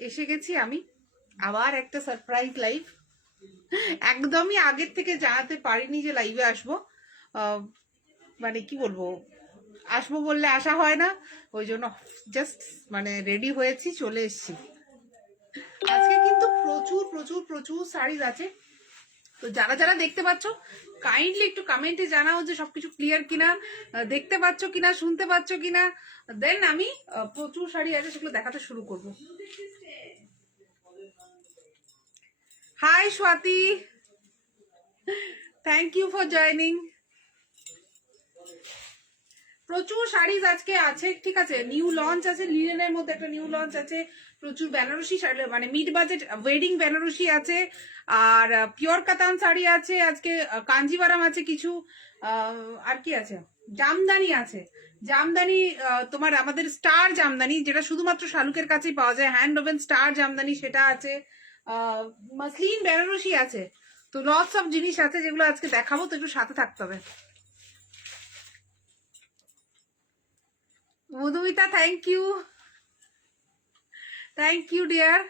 এসে গেছি আমি আবার একটা সারপ্রাইজ লাইভ। একদমই আগের থেকে জানাতে পারিনি যে লাইভে আসবো। মানে কি বলবো, আসবো বললে আসা হয় না, ওই জন্য জাস্ট মানে রেডি হয়েছি, চলে এসেছি। আজকে কিন্তু প্রচুর প্রচুর প্রচুর শাড়িজ আছে। তো যারা যারা দেখতে পাচ্ছ কাইন্ডলি একটু কমেন্টে জানাও যে সবকিছু ক্লিয়ার কিনা, দেখতে পাচ্ছ কিনা, শুনতে পাচ্ছ কিনা। দেন আমি প্রচুর শাড়ি আছে সেগুলো দেখাতে শুরু করব। Hi Swati, thank you for joining. প্রচুর শাড়িজ আজকে আছে, ঠিক আছে। নিউ লঞ্চ আছে, লিনেনের মধ্যে একটা নিউ লঞ্চ আছে। প্রচুর বেনারসি শাড়ি, মানে মিড বাজেট ওয়েডিং বেনারসি আছে, আর পিওর কাতান শাড়ি আছে আজকে, কাঞ্জিভারাম আছে কিছু, আর কি আছে, জামদানি আছে। জামদানি তোমার আমাদের স্টার জামদানি, যেটা শুধুমাত্র শালুকের কাছেই পাওয়া যায়, হ্যান্ড ওভেন স্টার জামদানি, সেটা আছে। মাসলিন বেনারসি আছে। তো লটস অফ জিনিস আছে যেগুলো আজকে দেখাবো, তো একটু সাথে থাকতে হবে। Madhumita, thank you, thank you dear.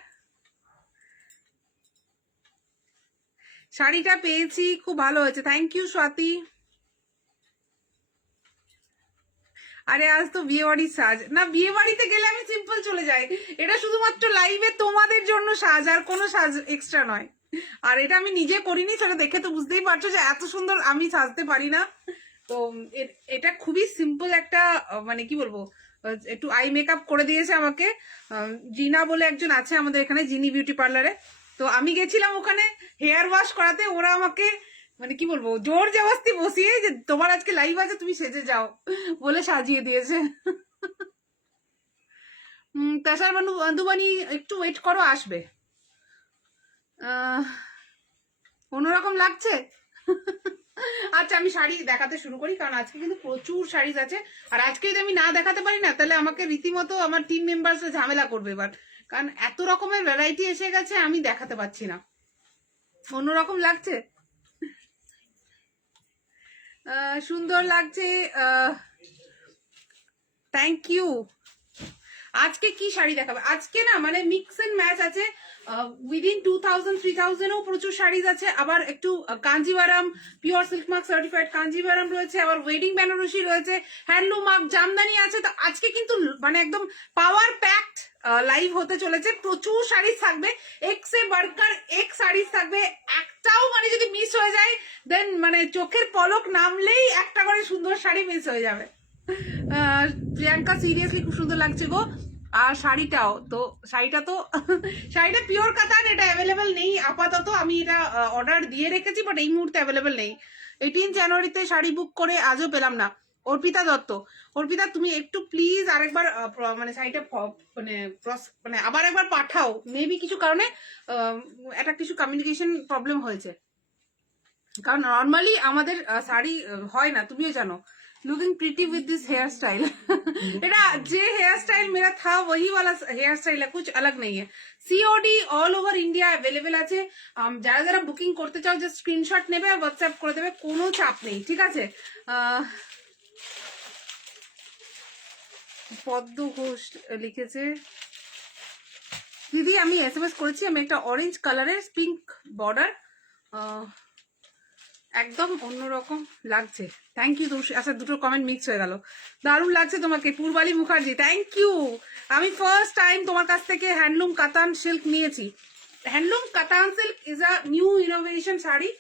শাড়িটা পেয়েছি, খুব ভালো হয়েছে, থ্যাংক ইউ স্বাতি। আরে আজ তো বিয়ে বাড়ির সাজ না, বিয়ে বাড়িতে গেলে আমি সিম্পল চলে যাই। এটা শুধুমাত্র লাইভে তোমাদের জন্য সাজ, আর কোনো সাজ এক্সট্রা নয়। আর এটা আমি নিজে করিনি, সেটা দেখে তো বুঝতেই পারছো যে এত সুন্দর আমি সাজতে পারি না। তো এটা খুবই সিম্পল একটা, মানে কি বলবো, একটু আই মেকআপ করে দিয়েছে আমাকে জিনা বলে একজন আছে আমাদের এখানে, জিনি বিউটি পার্লারে। তো আমি গেছিলাম ওখানে হেয়ার ওয়াশ করাতে, ওরা আমাকে মানে কি বলবো জোর জবরদস্তি বসিয়ে যে তোমার আজকে লাইভ আছে তুমি সেজে যাও বলে সাজিয়ে দিয়েছে। তাছাড়া বান্ধবানি একটু ওয়েট করো, আসবে। অন্যরকম লাগছে। আচ্ছা আমি শাড়ি দেখাতে শুরু করি, কারণ আজকে কিন্তু প্রচুর শাড়িজ আছে। আর আজকে যদি আমি না দেখাতে পারি না, তাহলে আমাকে রীতিমতো আমার টিম মেম্বার্স ঝামেলা করবে এবার, কারণ এত রকমের ভ্যারাইটি এসে গেছে, আমি দেখাতে পারছি না। অন্যরকম লাগছে, সুন্দর লাগছে, থ্যাংক ইউ। আজকে কি শাড়ি দেখাবে আজকে না, মানে মিক্স এন্ড ম্যাচ আছে। উইদিন 2000 3000 প্রচুর শাড়িজ আছে। আবার একটু Kanjivaram pure silk mark certified Kanjivaram রয়েছে, আবার ওয়েডিং বেনারসি রয়েছে, হ্যান্ডলুম মার্ক জামদানি আছে। তো আজকে কিন্তু মানে একদম পাওয়ার প্যাকড লাইভ হতে চলেছে, প্রচুর শাড়িজ থাকবে, এক্স এ বার্কার এক শাড়িজ থাকবে। একটাও মানে যদি মিস হয়ে যায়, দেন মানে চোখের পলক নামলেই একটা করে সুন্দর শাড়ি মিস হয়ে যাবে। প্রিয়াঙ্কা সিরিয়াসলি খুব সুন্দর লাগছে গো। আর শাড়িটাও তো, শাড়িটা পিওর কাতান, এটা অ্যাভেলেবেল নেই আপাতত। আমি এটা অর্ডার দিয়ে রেখেছি, বাট এই মুহূর্তে অ্যাভেলেবেল নেই। 18 জানুয়ারিতে শাড়ি বুক করে আজও পেলাম না। অর্পিতা দত্ত, অর্পিতা তুমি একটু প্লিজ আরেকবার মানে শাড়িটা মানে মানে আবার একবার পাঠাও। মেবি কিছু কারণে একটা কিছু কমিউনিকেশন প্রবলেম হয়েছে, কারণ নর্মালি আমাদের শাড়ি হয় না, তুমিও জানো। Looking pretty with this hair style. এটা যে হেয়ার স্টাইল মেরা থা वही वाला হেয়ার স্টাইল है, कुछ अलग नहीं है। COD all over India available আছে। যারা যারা বুকিং করতে চাও জাস্ট স্ক্রিনশট নেবে আর হোয়াটসঅ্যাপ করে দেবে, কোনো চাপ নেই, ঠিক আছে। পদ্ম ঘোষ লিখেছে, দিদি আমি এসএমএস করেছি, আমি একটা অরেঞ্জ কালারের পিঙ্ক বর্ডার, একদম অন্যরকম লাগছে, থ্যাংক ইউ। আচ্ছা দুটো কমেন্ট মিক্স হয়ে গেল, দারুণ লাগছে তোমাকে। Purbali Mukherjee, thank you. আমি ফার্স্ট টাইম তোমার কাছ থেকে হ্যান্ডলুম কাতান সিল্ক নিয়েছি। Handloom katan silk is a new innovation sari,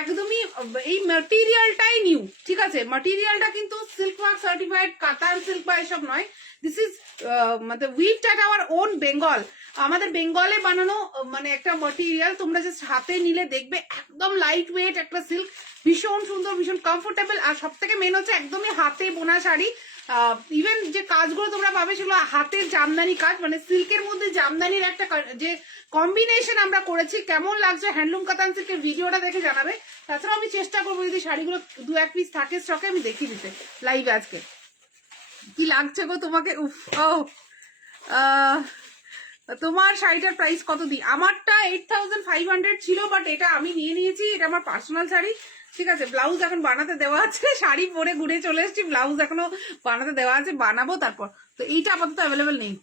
একদমই এই ম্যাটেরিয়ালটাই নিউ, ঠিক আছে। ম্যাটেরিয়ালটা কিন্তু silk mark certified katan silk বা এসব নয়। দিস ইজ মানে weaved at our own Bengal, আমাদের বেঙ্গলে বানানো মানে একটা ম্যাটেরিয়াল। তোমরা জাস্ট হাতে নিলে দেখবে একদম লাইট ওয়েট একটা সিল্ক, ভীষণ সুন্দর, ভীষণ কমফোর্টেবল। আর সব থেকে মেন হচ্ছে একদমই হাতে বোনা শাড়ি। ইভেন যে কাজগুলো তোমরা পাবে সেগুলো হাতের জামদানি কাজ, মানে সিল্কের মধ্যে জামদানির একটা যে কম্বিনেশন আমরা করেছি। কেমন লাগছে হ্যান্ডলুম কাতান সিল্কের ভিডিওটা দেখে জানাবে। তাছাড়াও আমি চেষ্টা করবো যদি শাড়িগুলো 2-1 পিস থাকে স্টকে, আমি দেখিয়ে দিতে লাইভ। আজকে কি লাগছে গো তোমাকে, উফ ও। তোমার শাড়িটার প্রাইস কত দিই? আমারটা 8500 ছিল, বাট এটা আমি নিয়ে নিয়েছি, এটা আমার পার্সোনাল শাড়ি, ঠিক আছে। ব্লাউজ এখন বানাতে দেওয়া আছে, শাড়ি পরে ঘুরে চলে এসেছি, ব্লাউজ এখনো বানাতে দেওয়া আছে, বানাবো তারপর। তো এইটা আপাতত অ্যাভেলেবেল নেই।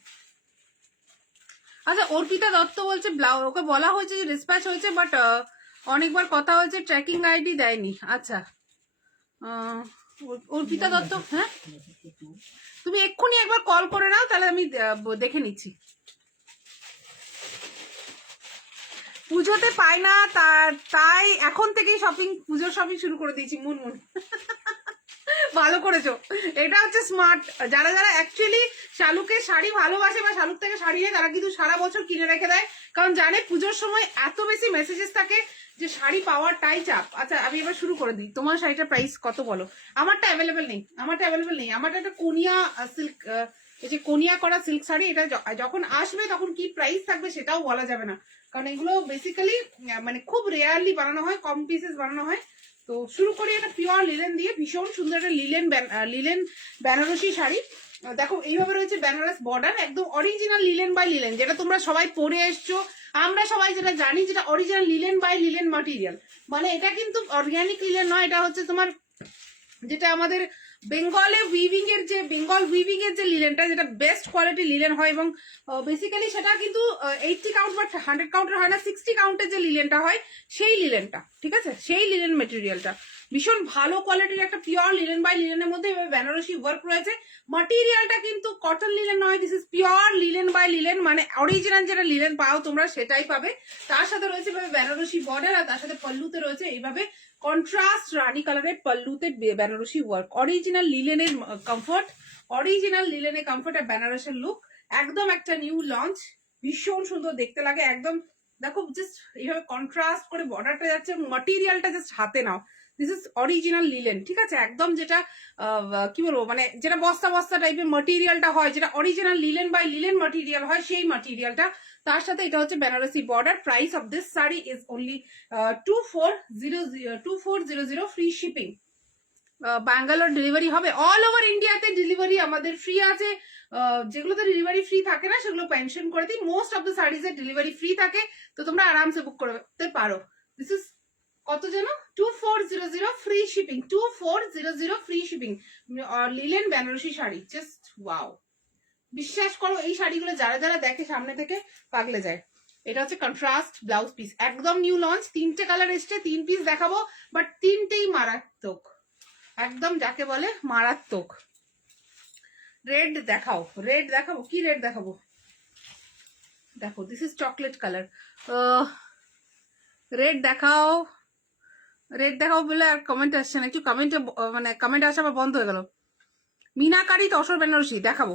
আচ্ছা, অর্পিতা দত্ত বলছে ব্লাউজ, ওকে বলা হয়েছে যে ডিসপ্যাচ হয়েছে, বাট অনেকবার কথা হয়েছে, ট্র্যাকিং আইডি দেয়নি। আচ্ছা, অর্পিতা দত্ত, হ্যাঁ তুমি এক্ষুনি একবার কল করে নাও, তাহলে আমি দেখে নিচ্ছি। পুজোতে পাই না, তাই এখন থেকেই পুজোর শপিং শুরু করে দিয়েছি। মুনমুন ভালো করেছো, এটা হচ্ছে স্মার্ট। যারা যারা অ্যাকচুয়ালি শালুকের শাড়ি ভালোবাসে বা শালুক থেকে শাড়ি নেয়, তারা কিন্তু সারা বছর কিনে রেখে দেয়, কারণ জানে পুজোর সময় এত বেশি মেসেজেস থাকে যে শাড়ি পাওয়ারটাই চাপ। আচ্ছা, আমি এবার শুরু করে দিই। তোমার শাড়িটার প্রাইস কত বলো? আমারটা অ্যাভেলেবেল নেই, আমারটা একটা কোনিয়া সিল্ক, এই যে কোনিয়া করা সিল্ক শাড়ি, এটা যখন আসবে তখন কি প্রাইস থাকবে সেটাও বলা যাবে না, কারণ এগুলো বেসিক্যালি মানে খুব রেয়ারলি বানানো হয়, কম পিসেস বানানো হয়। তো শুরু করি একটা পিওর লিলেন দিয়ে, ভীষণ সুন্দর একটা লিলেন বেনারসি শাড়ি। দেখো এইভাবে রয়েছে বেনারস বর্ডার, একদম অরিজিনাল লিলেন বাই লিলেন, যেটা তোমরা সবাই পরে এসছো, আমরা সবাই যেটা জানি, যেটা original linen by linen material. মানে এটা কিন্তু অর্গানিক লিলেন নয়, এটা হচ্ছে তোমার যেটা আমাদের বেঙ্গল উইভিং এর যে লিলেনটা, যেটা বেস্ট কোয়ালিটি লিলেন হয়, এবং বেসিক্যালি সেটা কিন্তু 80 কাউন্ট বা 100 কাউন্টের হয় না, 60 কাউন্টের যে লিলেনটা হয় সেই লিলেনটা, ঠিক আছে, সেই লিলেন মেটেরিয়ালটা ভীষণ ভালো কোয়ালিটির, একটা পিওর লিলেন বাই লিলেনের মধ্যে বেনারসি ওয়ার্ক রয়েছে। মাটেরিয়ালটা কিন্তু কটন লিলেন নয়, this is pure linen by linen, মানে অরিজিনাল যেটা লিলেন পাও তোমরা সেটাই পাবে। তার সাথে রয়েছে বেনারসি বর্ডার, আর তার সাথে পল্লুতে রয়েছে এইভাবে কন্ট্রাস্ট রানী কালারের পল্লুতে বেনারসি ওয়ার্ক। অরিজিনাল লিলেনের কমফর্ট, আর বেনারসের লুক, একদম একটা নিউ লঞ্চ, ভীষণ সুন্দর দেখতে লাগে একদম। দেখো জাস্ট এইভাবে কন্ট্রাস্ট করে বর্ডারটা যাচ্ছে, মাটেরিয়ালটা জাস্ট হাতে নাও, দিস ইজ অরিজিনাল লিলেন, ঠিক আছে, একদম যেটা কি বলবো, মানে যেটা বস্তা বস্তা টাইপের মাটেরিয়ালটা হয়, যেটা original linen by linen material হয়, সেই মাটেরিয়ালটা। তার সাথে এটা হচ্ছে Benarasi border. Price of this sari is only 2400 free shipping. Bangalore delivery হবে, অল ওভার ইন্ডিয়াতে ডেলিভারি আমাদের ফ্রি আছে। যেগুলোতে ডেলিভারি ফ্রি থাকে না সেগুলো মেনশন করে দিই, মোস্ট অফ দ্য শাড়িজ এর ডেলিভারি ফ্রি থাকে, তো তোমরা আরামসে বুক করতে পারো। দিস ইজ কত যেন 2400 free shipping, 2400 free shipping, linen Benarasi sari, just wow. বিশ্বাস করো এই শাড়িগুলো যারা যারা দেখে সামনে থেকে পাগলে যায়। এটা হচ্ছে কন্ট্রাস্ট ব্লাউজ পিস, একদম নিউ লঞ্চ, 3টে কালার এসছে, 3 পিস দেখাবো, বাট 3টেই মারাত্মক, একদম যাকে বলে মারাত্মক। রেড দেখাবো, কি রেড দেখাবো, দেখো this is chocolate colour, red দেখাও বলে আর কমেন্ট আসছে না, একটু কমেন্টে মানে কমেন্ট আসা আবার বন্ধ হয়ে গেল। মিনাকারি তসর বেনারসি দেখাবো,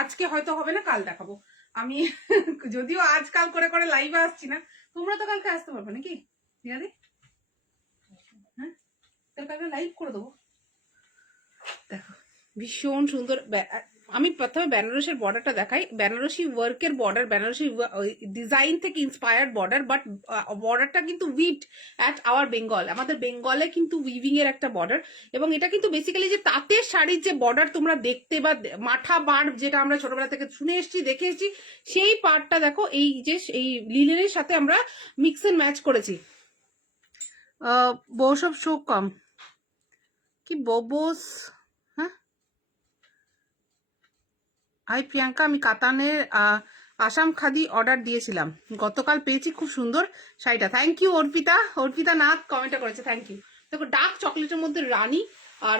আজকে হয়তো হবে না, কাল দেখাবো আমি যদিও আজকাল করে করে লাইভে আসছি না, তোমরা তো কালকে আসতে পারবে নাকি? হ্যাঁ, কালকে লাইভ করে দেবো। দেখো ভীষণ সুন্দর, আমি প্রথমে বেনারসের বর্ডারটা দেখাই, বেনারসি ওয়ার্কের বর্ডার, বেনারসি ডিজাইন থেকে ইন্সপায়ার্ড বর্ডার, বাট বর্ডারটা কিন্তু উইভড অ্যাট আওয়ার বেঙ্গল, আমাদের বেঙ্গলে কিন্তু উইভিং এর একটা বর্ডার, এবং এটা কিন্তু বেসিক্যালি যে তাঁতের শাড়ির যে বর্ডার তোমরা দেখতে বা মাঠা বার যেটা আমরা ছোটবেলা থেকে শুনে এসেছি দেখে এসেছি, সেই পার্টটা দেখো এই যে এই লিলেনের সাথে আমরা মিক্স এন্ড ম্যাচ করেছি। বৌসব শো কম কি ববোস, হাই প্রিয়াঙ্কা, আমি কাতানের আসাম খাদি অর্ডার দিয়েছিলাম, গতকাল পেয়েছি, খুব সুন্দর শাড়িটা। থ্যাংক ইউ অর্পিতা নাথ কমেন্টটা করেছে, থ্যাংক ইউ। দেখো ডার্ক চকলেটের মধ্যে রানী, আর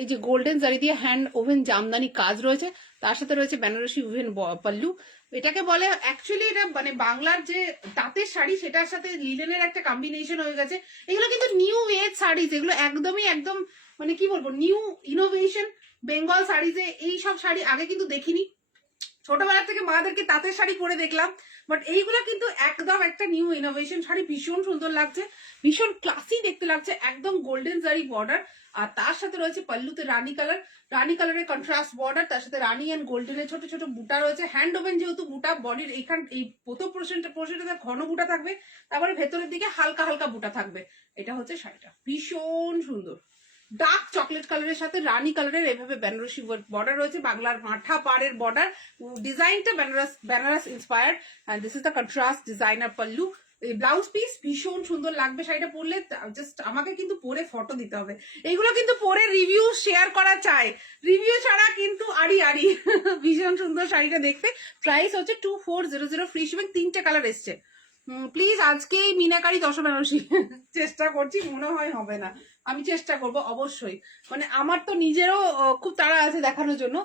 এই যে গোল্ডেন জারি দিয়ে হ্যান্ড ওভেন জামদানি কাজ রয়েছে, তার সাথে রয়েছে বেনারসি ওভেন পল্লু। এটাকে বলে অ্যাকচুয়ালি, এটা মানে বাংলার যে তাঁতের শাড়ি সেটার সাথে লিলেনের একটা কম্বিনেশন হয়ে গেছে। এগুলো কিন্তু নিউ এজ শাড়ি, যেগুলো একদমই একদম মানে কি বলবো, নিউ ইনোভেশন বেঙ্গল শাড়িতে। এই সব শাড়ি আগে কিন্তু দেখিনি, ছোটবেলা থেকে মাদেরকে তাঁতের শাড়ি পরে দেখলাম, বাট এইগুলো কিন্তু একদম একটা নিউ ইনোভেশন শাড়ি, ভীষণ সুন্দর লাগছে, ভীষণ ক্লাসি দেখতে লাগছে, একদম গোল্ডেন জারি বর্ডার, আর তার সাথে রয়েছে পল্লুতে রানী কালারের কন্ট্রাস্ট বর্ডার, তার সাথে রানী অ্যান্ড গোল্ডেনের ছোট ছোট বুটা রয়েছে, হ্যান্ড ওভেন যেহেতু বুটা, বডির এইখান এই প্রথম পোর্শনটা ঘন বুটা থাকবে, তারপরে ভেতরের দিকে হালকা হালকা বুটা থাকবে। এটা হচ্ছে শাড়িটা, ভীষণ সুন্দর, ডার্ক চকলেট কালারের সাথে রানী কালারের এভাবে বেনারসি বর্ডার রয়েছে, বাংলার মাঠা পাড়ের বর্ডার, ডিজাইনটা Benaras inspired, and this is the contrast designer pallu. Blouse piece ভীষণ সুন্দর লাগবে শাড়িটা পরলে। জাস্ট আমাকে কিন্তু পরে ফটো দিতে হবে, এইগুলো কিন্তু পরে রিভিউ শেয়ার করা চাই, রিভিউ ছাড়া কিন্তু আড়ি আড়ি। ভীষণ সুন্দর শাড়িটা দেখতে। প্রাইস হচ্ছে 2400, ফ্রি শিপিং, 3টে কালার এসছে। প্লিজ আজকে মিনাকারি 10 বেনারসি চেষ্টা করছি, মনে হয় হবে না, আমি চেষ্টা করব অবশ্যই। মানে আমার তো নিজেরও খুব তাড়া আছে দেখানোর জন্য।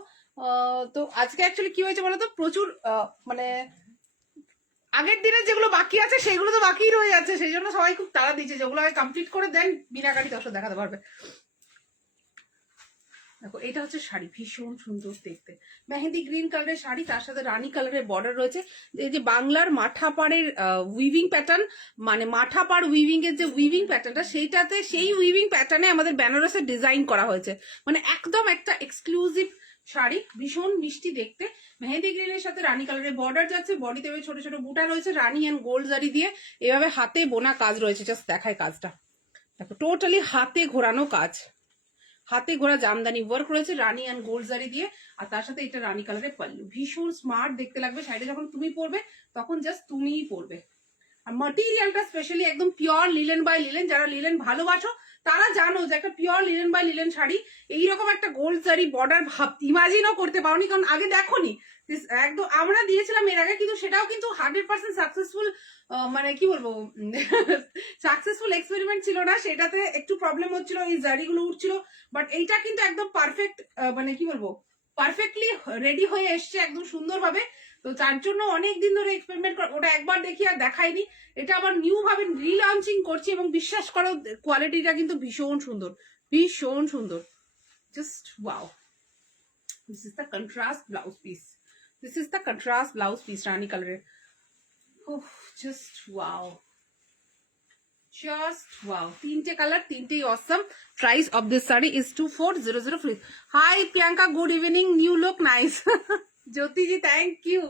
তো আজকে অ্যাকচুয়ালি কি হয়েছে বলতো, প্রচুর মানে আগের দিনের যেগুলো বাকি আছে সেগুলো তো বাকি রয়ে যাচ্ছে, সেই জন্য সবাই খুব তাড়া দিচ্ছে, যেগুলো কমপ্লিট করে দেন মিনাকারি 10 দেখাতে পারবে। দেখো এটা হচ্ছে শাড়ি, ভীষণ সুন্দর দেখতে, মেহেন্দি গ্রিন কালারের শাড়ি, তার সাথে রানী কালারের বর্ডার রয়েছে। এই যে বাংলার মাঠাপাড়ের উইভিং প্যাটার্ন, মানে মাঠাপাড় উইভিং এর যে উইভিং প্যাটার্নটা, সেইটাতে সেই উইভিং প্যাটার্নে আমাদের বেনারসের ডিজাইন করা হয়েছে, মানে একদম একটা এক্সক্লুসিভ শাড়ি, ভীষণ মিষ্টি দেখতে। মেহেন্দি গ্রিনের সাথে রানী কালারের বর্ডার যাচ্ছে, বডিতে ছোট ছোট বুটা রয়েছে রানী অ্যান্ড গোল্ড জারি দিয়ে, এভাবে হাতে বোনা কাজ রয়েছে। জাস্ট দেখায় কাজটা, দেখো টোটালি হাতে ঘোরানো কাজ, হাতে ঘোরা জামদানি ওয়ার্ক রয়েছে রানী অ্যান্ড গোল্ড জারি দিয়ে, আর তার সাথে এটা রানী কালারের পাল্লু। ভীষণ স্মার্ট দেখতে লাগবে শাড়িটা যখন তুমি পরবে, তখন জাস্ট তুমিই পরবে। আর মাটেরিয়ালটা স্পেশালি একদম পিওর লিলেন বাই লিলেন, যারা লিলেন ভালোবাসো তারা জানো যে একটা pure linen by linen sari এইরকম একটা গোল্ড জারি বর্ডার ইমাজিনও করতে পারোনি, কারণ আগে দেখোনি। একদম আমরা দিয়েছিলাম এর আগে, কিন্তু সেটাও কিন্তু 100% সাকসেসফুল, মানে কি বলবো, সাকসেসফুল এক্সপেরিমেন্ট ছিল না, সেটাতে একটু প্রবলেম হচ্ছিল, এই জারিগুলো উঠছিল। বাট এইটা কিন্তু একদম পারফেক্ট, মানে কি বলবো, পারফেক্টলি রেডি হয়ে এসছে একদম সুন্দরভাবে। তো তার জন্য অনেকদিন ধরে এক্সপেরিমেন্ট ওটা একবার দেখি আর দেখাইনি, এটা আবার নিউ ভাবে রিলঞ্চিং করছি, এবং বিশ্বাস করো কোয়ালিটিটা কিন্তু ভীষণ সুন্দর, ভীষণ সুন্দর। Just wow, this is the contrast blouse piece, this is the contrast blouse piece রানী কালারের। জাস্ট ওয়াও, just wow, 3টে কালার, 3টেই awesome. Price of this saree is 2400 free. Hi Priyanka, good evening, new look nice. Jyoti ji thank you.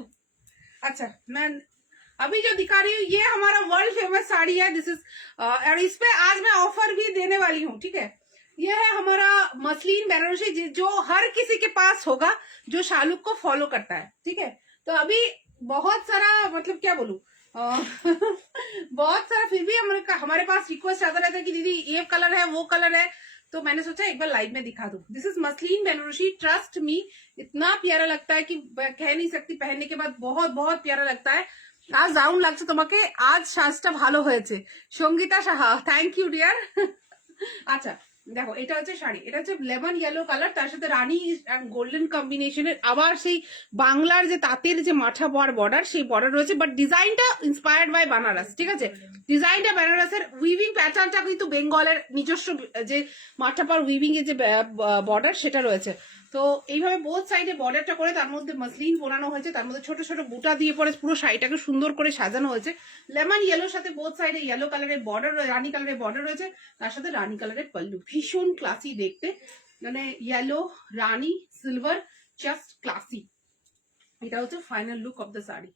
अच्छा मैं अभी जो दिखा रही हूँ ये हमारा वर्ल्ड फेमस साड़ी है, दिस इज, और इस पे आज मैं ऑफर भी देने वाली हूँ, ठीक है। ये है हमारा मसलिन बेनारसी, जो हर किसी के पास होगा जो शालुक को फॉलो करता है, ठीक है। तो अभी बहुत सारा, मतलब क्या बोलूं, बहुत सारा, फिर भी हमारे पास रिक्वेस्ट आता रहता है कि दीदी ये कलर है वो कलर है, तो मैंने सोचा एक बार लाइव में दिखा दूं। This is muslin Banarasi, trust me, इतना प्यारा लगता है कि कह नहीं सकती, पहनने के बाद बहुत बहुत प्यारा लगता है। आज दारुण লাগছে তোমাকে, আজ সাজটা ভালো হয়েছে Sangita Saha, thank you dear. আচ্ছা দেখো এটা হচ্ছে শাড়ি, এটা হচ্ছে লেমন ইয়েলো কালার, তার সাথে রানী গোল্ডেন কম্বিনেশনের আবার সেই বাংলার যে তাঁতের যে মাঠা পাড় বর্ডার, সেই বর্ডার রয়েছে, বাট ডিজাইনটা ইন্সপায়ার্ড বাই বানারস, ঠিক আছে। ডিজাইনটা বেনারসের, উইভিং প্যাটার্নটা কিন্তু বেঙ্গলের নিজস্ব যে মাঠা পাড় উইভিং এর যে বর্ডার সেটা রয়েছে। তো এইভাবে বোথ সাইডে বর্ডারটা করে তার মধ্যে মসলিন বোনানো হয়েছে, তার মধ্যে ছোট ছোট বুটা দিয়ে পরে পুরো শাড়িটাকে সুন্দর করে সাজানো হয়েছে। লেমন ইয়েলোর সাথে বোথ সাইডে ইয়েলো কালারের বর্ডার, রানী কালারের বর্ডার রয়েছে, তার সাথে রানী কালারের পাল্লু, ভীষণ ক্লাসি দেখতে, মানে ইয়েলো রানী সিলভার, জাস্ট ক্লাসি। এটা হচ্ছে final look of the sari,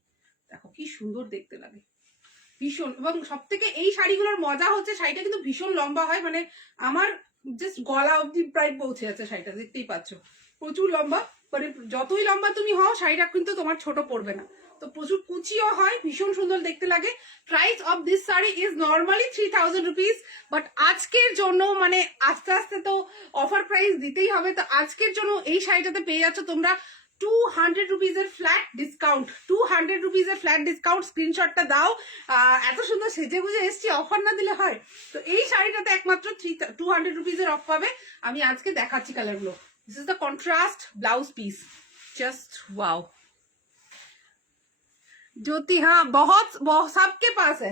দেখো কি সুন্দর দেখতে লাগে ভীষণ। এবং সব থেকে এই শাড়িগুলোর মজা হচ্ছে শাড়িটা কিন্তু ভীষণ লম্বা হয়, মানে আমার জাস্ট গলা অব্দি প্রায় পৌঁছে যাচ্ছে শাড়িটা, দেখতেই পাচ্ছ প্রচুর লম্বা, মানে যতই লম্বা তুমি হও শাড়িটা কিন্তু তোমার ছোট পড়বে না, তো প্রচুর কুচিও হয়, ভীষণ সুন্দর দেখতে লাগে। Price of this sari is normally 3000 rupees, but আজকের জন্য, মানে আস্তে আস্তে তো অফার প্রাইস দিতেই হবে, তো আজকের জন্য এই শাড়িটাতে পেয়ে যাচ্ছ তোমরা 200 রুপিজের ফ্ল্যাট ডিসকাউন্ট, 200 রুপিজের ফ্ল্যাট ডিসকাউন্ট, স্ক্রিনশটটা দাও। এত সুন্দর সেজে গুজে এসছি, অফার না দিলে হয়। তো এই শাড়িটাতে একমাত্র 200 রুপিজের অফ পাবে। আমি আজকে দেখাচ্ছি কালারগুলো। This is the contrast blouse piece, just wow. Jyoti हाँ, बहुत सबके पास है।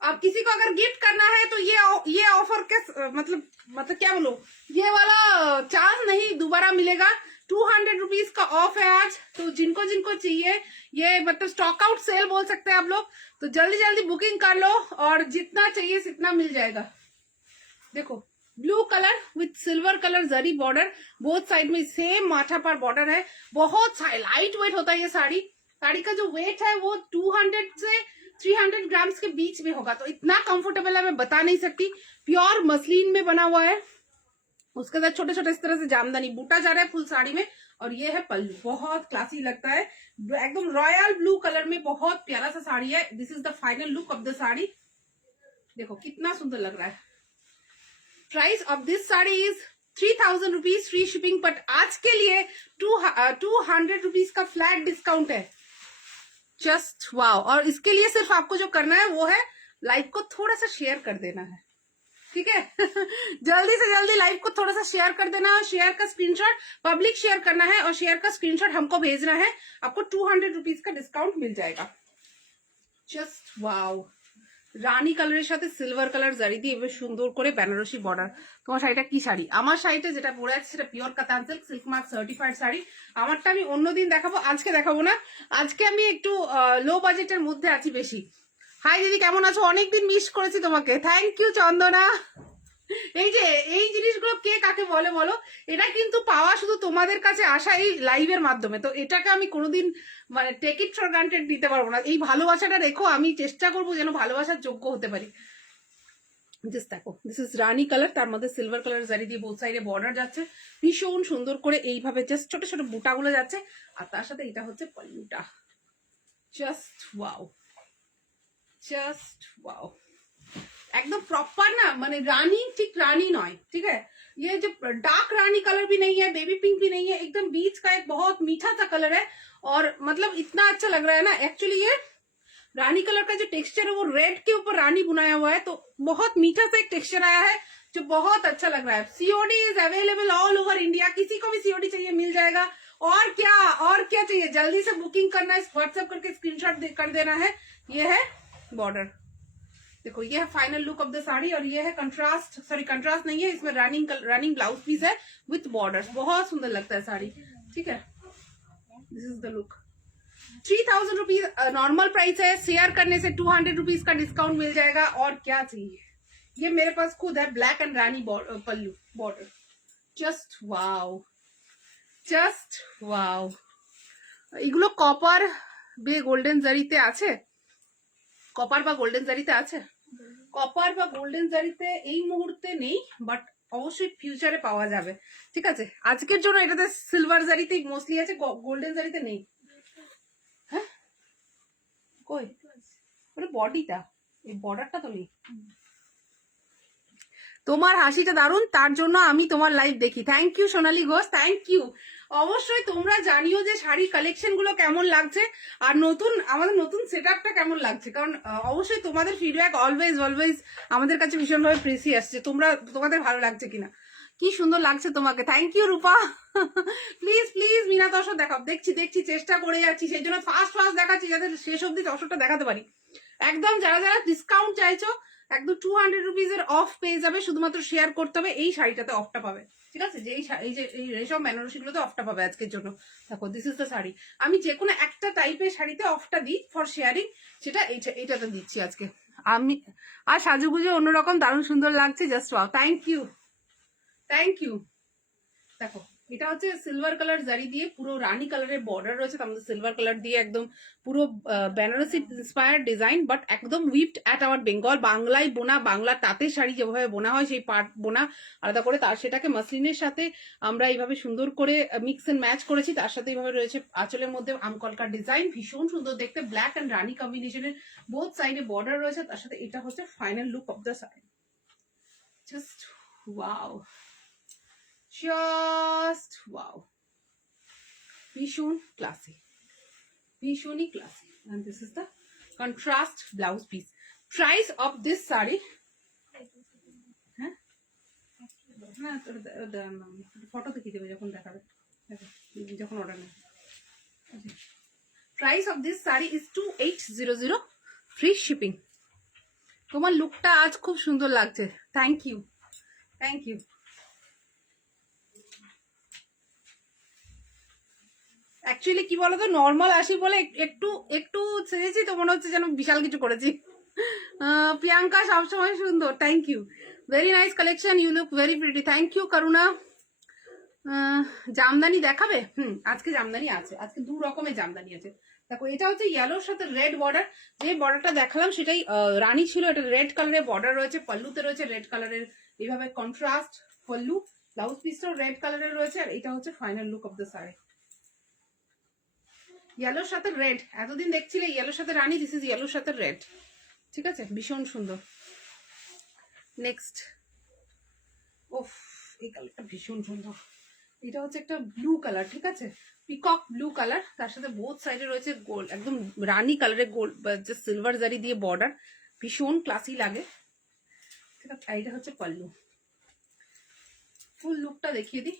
आप किसी को अगर गिफ्ट करना है तो ये ऑफर के मतलब क्या बोलूं, ये वाला चांस नहीं दोबारा मिलेगा। 200 रुपीज का ऑफ है आज, तो जिनको जिनको चाहिए, ये मतलब स्टॉक आउट सेल बोल सकते हैं आप लोग, तो जल्दी जल्दी बुकिंग कर लो और जितना चाहिए जितना मिल जाएगा। देखो blue colour with silver colour zari border, both side में सेम माथा पर बॉर्डर है, बहुत लाइट वेट होता है ये साड़ी। साड़ी का जो वेट है वो 200 से 300 ग्राम्स के बीच में होगा, तो इतना कंफर्टेबल है मैं बता नहीं सकती। प्योर मसलिन में बना हुआ है, उसके साथ छोटे छोटे इस तरह से जामदानी बूटा जा रहा है फुल साड़ी में, और ये है पल्लू, बहुत क्लासी लगता है, एकदम रॉयल ब्लू कलर में बहुत प्यारा सा साड़ी है। This is the final look of the sari, देखो कितना सुंदर लग रहा है। Price of this sari is 3000 rupees free shipping, but आज के लिए 200 रुपीज का फ्लैट डिस्काउंट है। Just wow. और इसके लिए सिर्फ आपको जो करना है वो है लाइव को थोड़ा सा शेयर कर देना है, ठीक है। जल्दी से जल्दी लाइव को थोड़ा सा शेयर कर देना है, शेयर का स्क्रीनशॉट पब्लिक शेयर करना है और शेयर का स्क्रीनशॉट हमको भेजना है, आपको 200 रुपीज का डिस्काउंट मिल जाएगा। Just wow. রানী কালারের সাথে সিলভার কালার জারি দিয়ে এবার সুন্দর করে বেনারসি বর্ডার। তোমার শাড়িটা কি শাড়ি? আমার শাড়িটা যেটা পরে আছে সেটা pure katan silk, silk mark certified sari. আমারটা আমি অন্যদিন দেখাবো, আজকে দেখাবো না। আজকে আমি একটু লো বাজেটের মধ্যে আছি বেশি। হাই দিদি, কেমন আছো? অনেকদিন মিস করেছি তোমাকে। থ্যাংক ইউ চন্দনা। এই যে এই জিনিসগুলো কে কাকে বলে বলো, এটা কিন্তু পাওয়া শুধু তোমাদের কাছে আসা এই লাইভের মাধ্যমে, তো এটাকে আমি কোনোদিন মানে টেক ইট ফর গ্রান্টেড দিতে পারবো না। এই ভালোবাসাটা রেখো, আমি চেষ্টা করবো যেন ভালোবাসার যোগ্য হতে পারি। জাস্ট দেখো, দিস ইজ রানী কালার, তার মধ্যে সিলভার কালার জারি দিয়ে বোথ সাইডে বর্ডার যাচ্ছে, ভীষণ সুন্দর করে এইভাবে জাস্ট ছোট ছোট বুটাগুলো যাচ্ছে, আর তার সাথে এটা হচ্ছে পল্লুটা। Just wow, just wow. एकदम प्रॉपर ना, माने रानी ठीक रानी नॉय, ठीक है। ये जो डार्क रानी कलर भी नहीं है, बेबी पिंक भी नहीं है, एकदम बीच का एक बहुत मीठा सा कलर है, और मतलब इतना अच्छा लग रहा है ना। एक्चुअली ये रानी कलर का जो टेक्सचर है वो रेड के ऊपर रानी बुनाया हुआ है, तो बहुत मीठा सा एक टेक्सचर आया है जो बहुत अच्छा लग रहा है। COD is available all over India, किसी को भी सीओडी चाहिए मिल जाएगा। और क्या चाहिए, जल्दी से बुकिंग करना है, व्हाट्सएप करके स्क्रीनशॉट कर देना है। ये है बॉर्डर, देखो ये है final look of the sari, और ये है कंट्रास्ट, सॉरी कंट्रास्ट नहीं है, इसमें रनिंग ब्लाउज पीस है विथ बॉर्डर, बहुत सुंदर लगता है साड़ी, ठीक है। This is the look. 3000 rupees normal price है, शेयर करने से 200 रुपीज का डिस्काउंट मिल जाएगा। और क्या चाहिए, ये मेरे पास खुद है black and Rani pallu border. Just wow, just wow. এগুলো কপার বে গোল্ডেন জারিতে আছে, কপার বা গোল্ডেন জারিতে আছে, কপার বা গোল্ডেন জারিতে এই মুহূর্তে নেই, বাট অবশ্যই ফিউচারে পাওয়া যাবে, ঠিক আছে। আজকের জন্য এটাতে সিলভার জারিতেই মোস্টলি আছে, গোল্ডেন জারিতে নেই। হ্যাঁ কই বলে বডিটা, এই বর্ডারটা তো নেই। তোমার হাসিটা দারুণ, তার জন্য আমি তোমার লাইভ দেখি। Thank you Sonali Ghosh, thank you. অবশ্যই তোমরা জানিও যে শাড়ি কালেকশন গুলো কেমন লাগছে, আর আমাদের নতুন সেটআপটা কেমন লাগছে, কারণ অবশ্যই তোমাদের ফিডব্যাক অলওয়েজ আমাদের কাছে ভীষণভাবে প্রেসিয়াস, যে তোমাদের ভালো লাগছে কিনা। কি সুন্দর লাগছে তোমাকে, thank you Rupa. Please please Mina দর্শক দেখাও, দেখছি চেষ্টা করে যাচ্ছি, সেই জন্য ফার্স্ট দেখাচ্ছি যাতে শেষ অব্দি দর্শকটা দেখাতে পারি। একদম যারা যারা ডিসকাউন্ট চাইছো একদম 200 রুপিজ এর অফ পেয়ে যাবে, শুধুমাত্র শেয়ার করতে হবে। এই শাড়িটাতে অফটা পাবে, ঠিক আছে, যে এই রেশম বেনারসি গুলোতে অফটা পাবে আজকের জন্য। দেখো দিস ইজ দ্য শাড়ি, আমি যে কোনো একটা টাইপের শাড়িতে অফটা দিই ফর শেয়ারিং, সেটা এইটাতে দিচ্ছি আজকে আমি। আর সাজুগুজু অন্যরকম দারুণ সুন্দর লাগছে, জাস্ট ওয়াও, থ্যাংক ইউ। দেখো এটা হচ্ছে সিলভার কালার জারি দিয়ে পুরো রানী কালারের বর্ডার রয়েছে, তার মধ্যে সিলভার কালার দিয়ে একদম পুরো বেনারসি ইন্সপায়ার্ড ডিজাইন, বাট একদম উইপড অ্যাট আওয়ার বেঙ্গল, বাংলায় বোনা, বাংলা তাঁতের শাড়ি যেভাবে বোনা হয় সেই পার্ট বোনা আলাদা করে, তার সেটাকে মাসলিনের সাথে আমরা এইভাবে সুন্দর করে মিক্স এন্ড ম্যাচ করেছি। তার সাথে এইভাবে রয়েছে আঁচলের মধ্যে আমকলকার ডিজাইন, ভীষণ সুন্দর দেখতে, ব্ল্যাক অ্যান্ড রানী কম্বিনেশনের, বোথ সাইডে বর্ডার রয়েছে। তার সাথে এটা হচ্ছে final look of the sari. Just wow, just wow, ভীষণই classy, and this is the contrast blouse piece. Price of this saree, হ্যাঁ না ফটো দেখিয়ে দেবে যখন দেখাবে, যখন অর্ডার নেবে। Price of this saree is 2800, free shipping. তোমার লুকটা আজ খুব সুন্দর লাগছে, থ্যাংক ইউ। অ্যাকচুয়ালি কি বলতো, নর্মাল আসি বলে একটু সেজেছি তো মনে হচ্ছে যেন বিশাল কিছু করেছি। প্রিয়াঙ্কা সবসময় সুন্দর, thank you, very nice collection, you look very pretty, thank you Karuna. Jamdani দেখাবে? আজকে জামদানি আছে, আজকে 2 রকমের জামদানি আছে। দেখো এটা হচ্ছে ইয়েলোর সাথে রেড বর্ডার, যে বর্ডারটা দেখালাম সেটাই রানী ছিল, এটা রেড কালারের বর্ডার রয়েছে, পল্লুতে রয়েছে রেড কালারের এইভাবে কন্ট্রাস্ট পল্লু, ব্লাউজ পিসটাও রেড কালারের রয়েছে, আর এটা হচ্ছে final look of the sari. ইয়েলোর সাথে রেড, এতদিন দেখছিলে ইয়েলোর সাথে রানী, দিস ইজ ইয়েলোর সাথে রেড, ঠিক আছে, ভীষণ সুন্দর। নেক্সট, ওফ এই কালারটা ভীষণ সুন্দর, এটা হচ্ছে একটা ব্লু কালার, ঠিক আছে, পিকক ব্লু কালার, তার সাথে বোথ সাইডে রয়েছে গোল্ড, একদম রানী কালারের গোল্ড যে সিলভার জারি দিয়ে বর্ডার, ভীষণ ক্লাসি লাগে, ঠিক আছে। এইটা হচ্ছে পাল্লু, ফুল লুকটা দেখিয়ে দিই,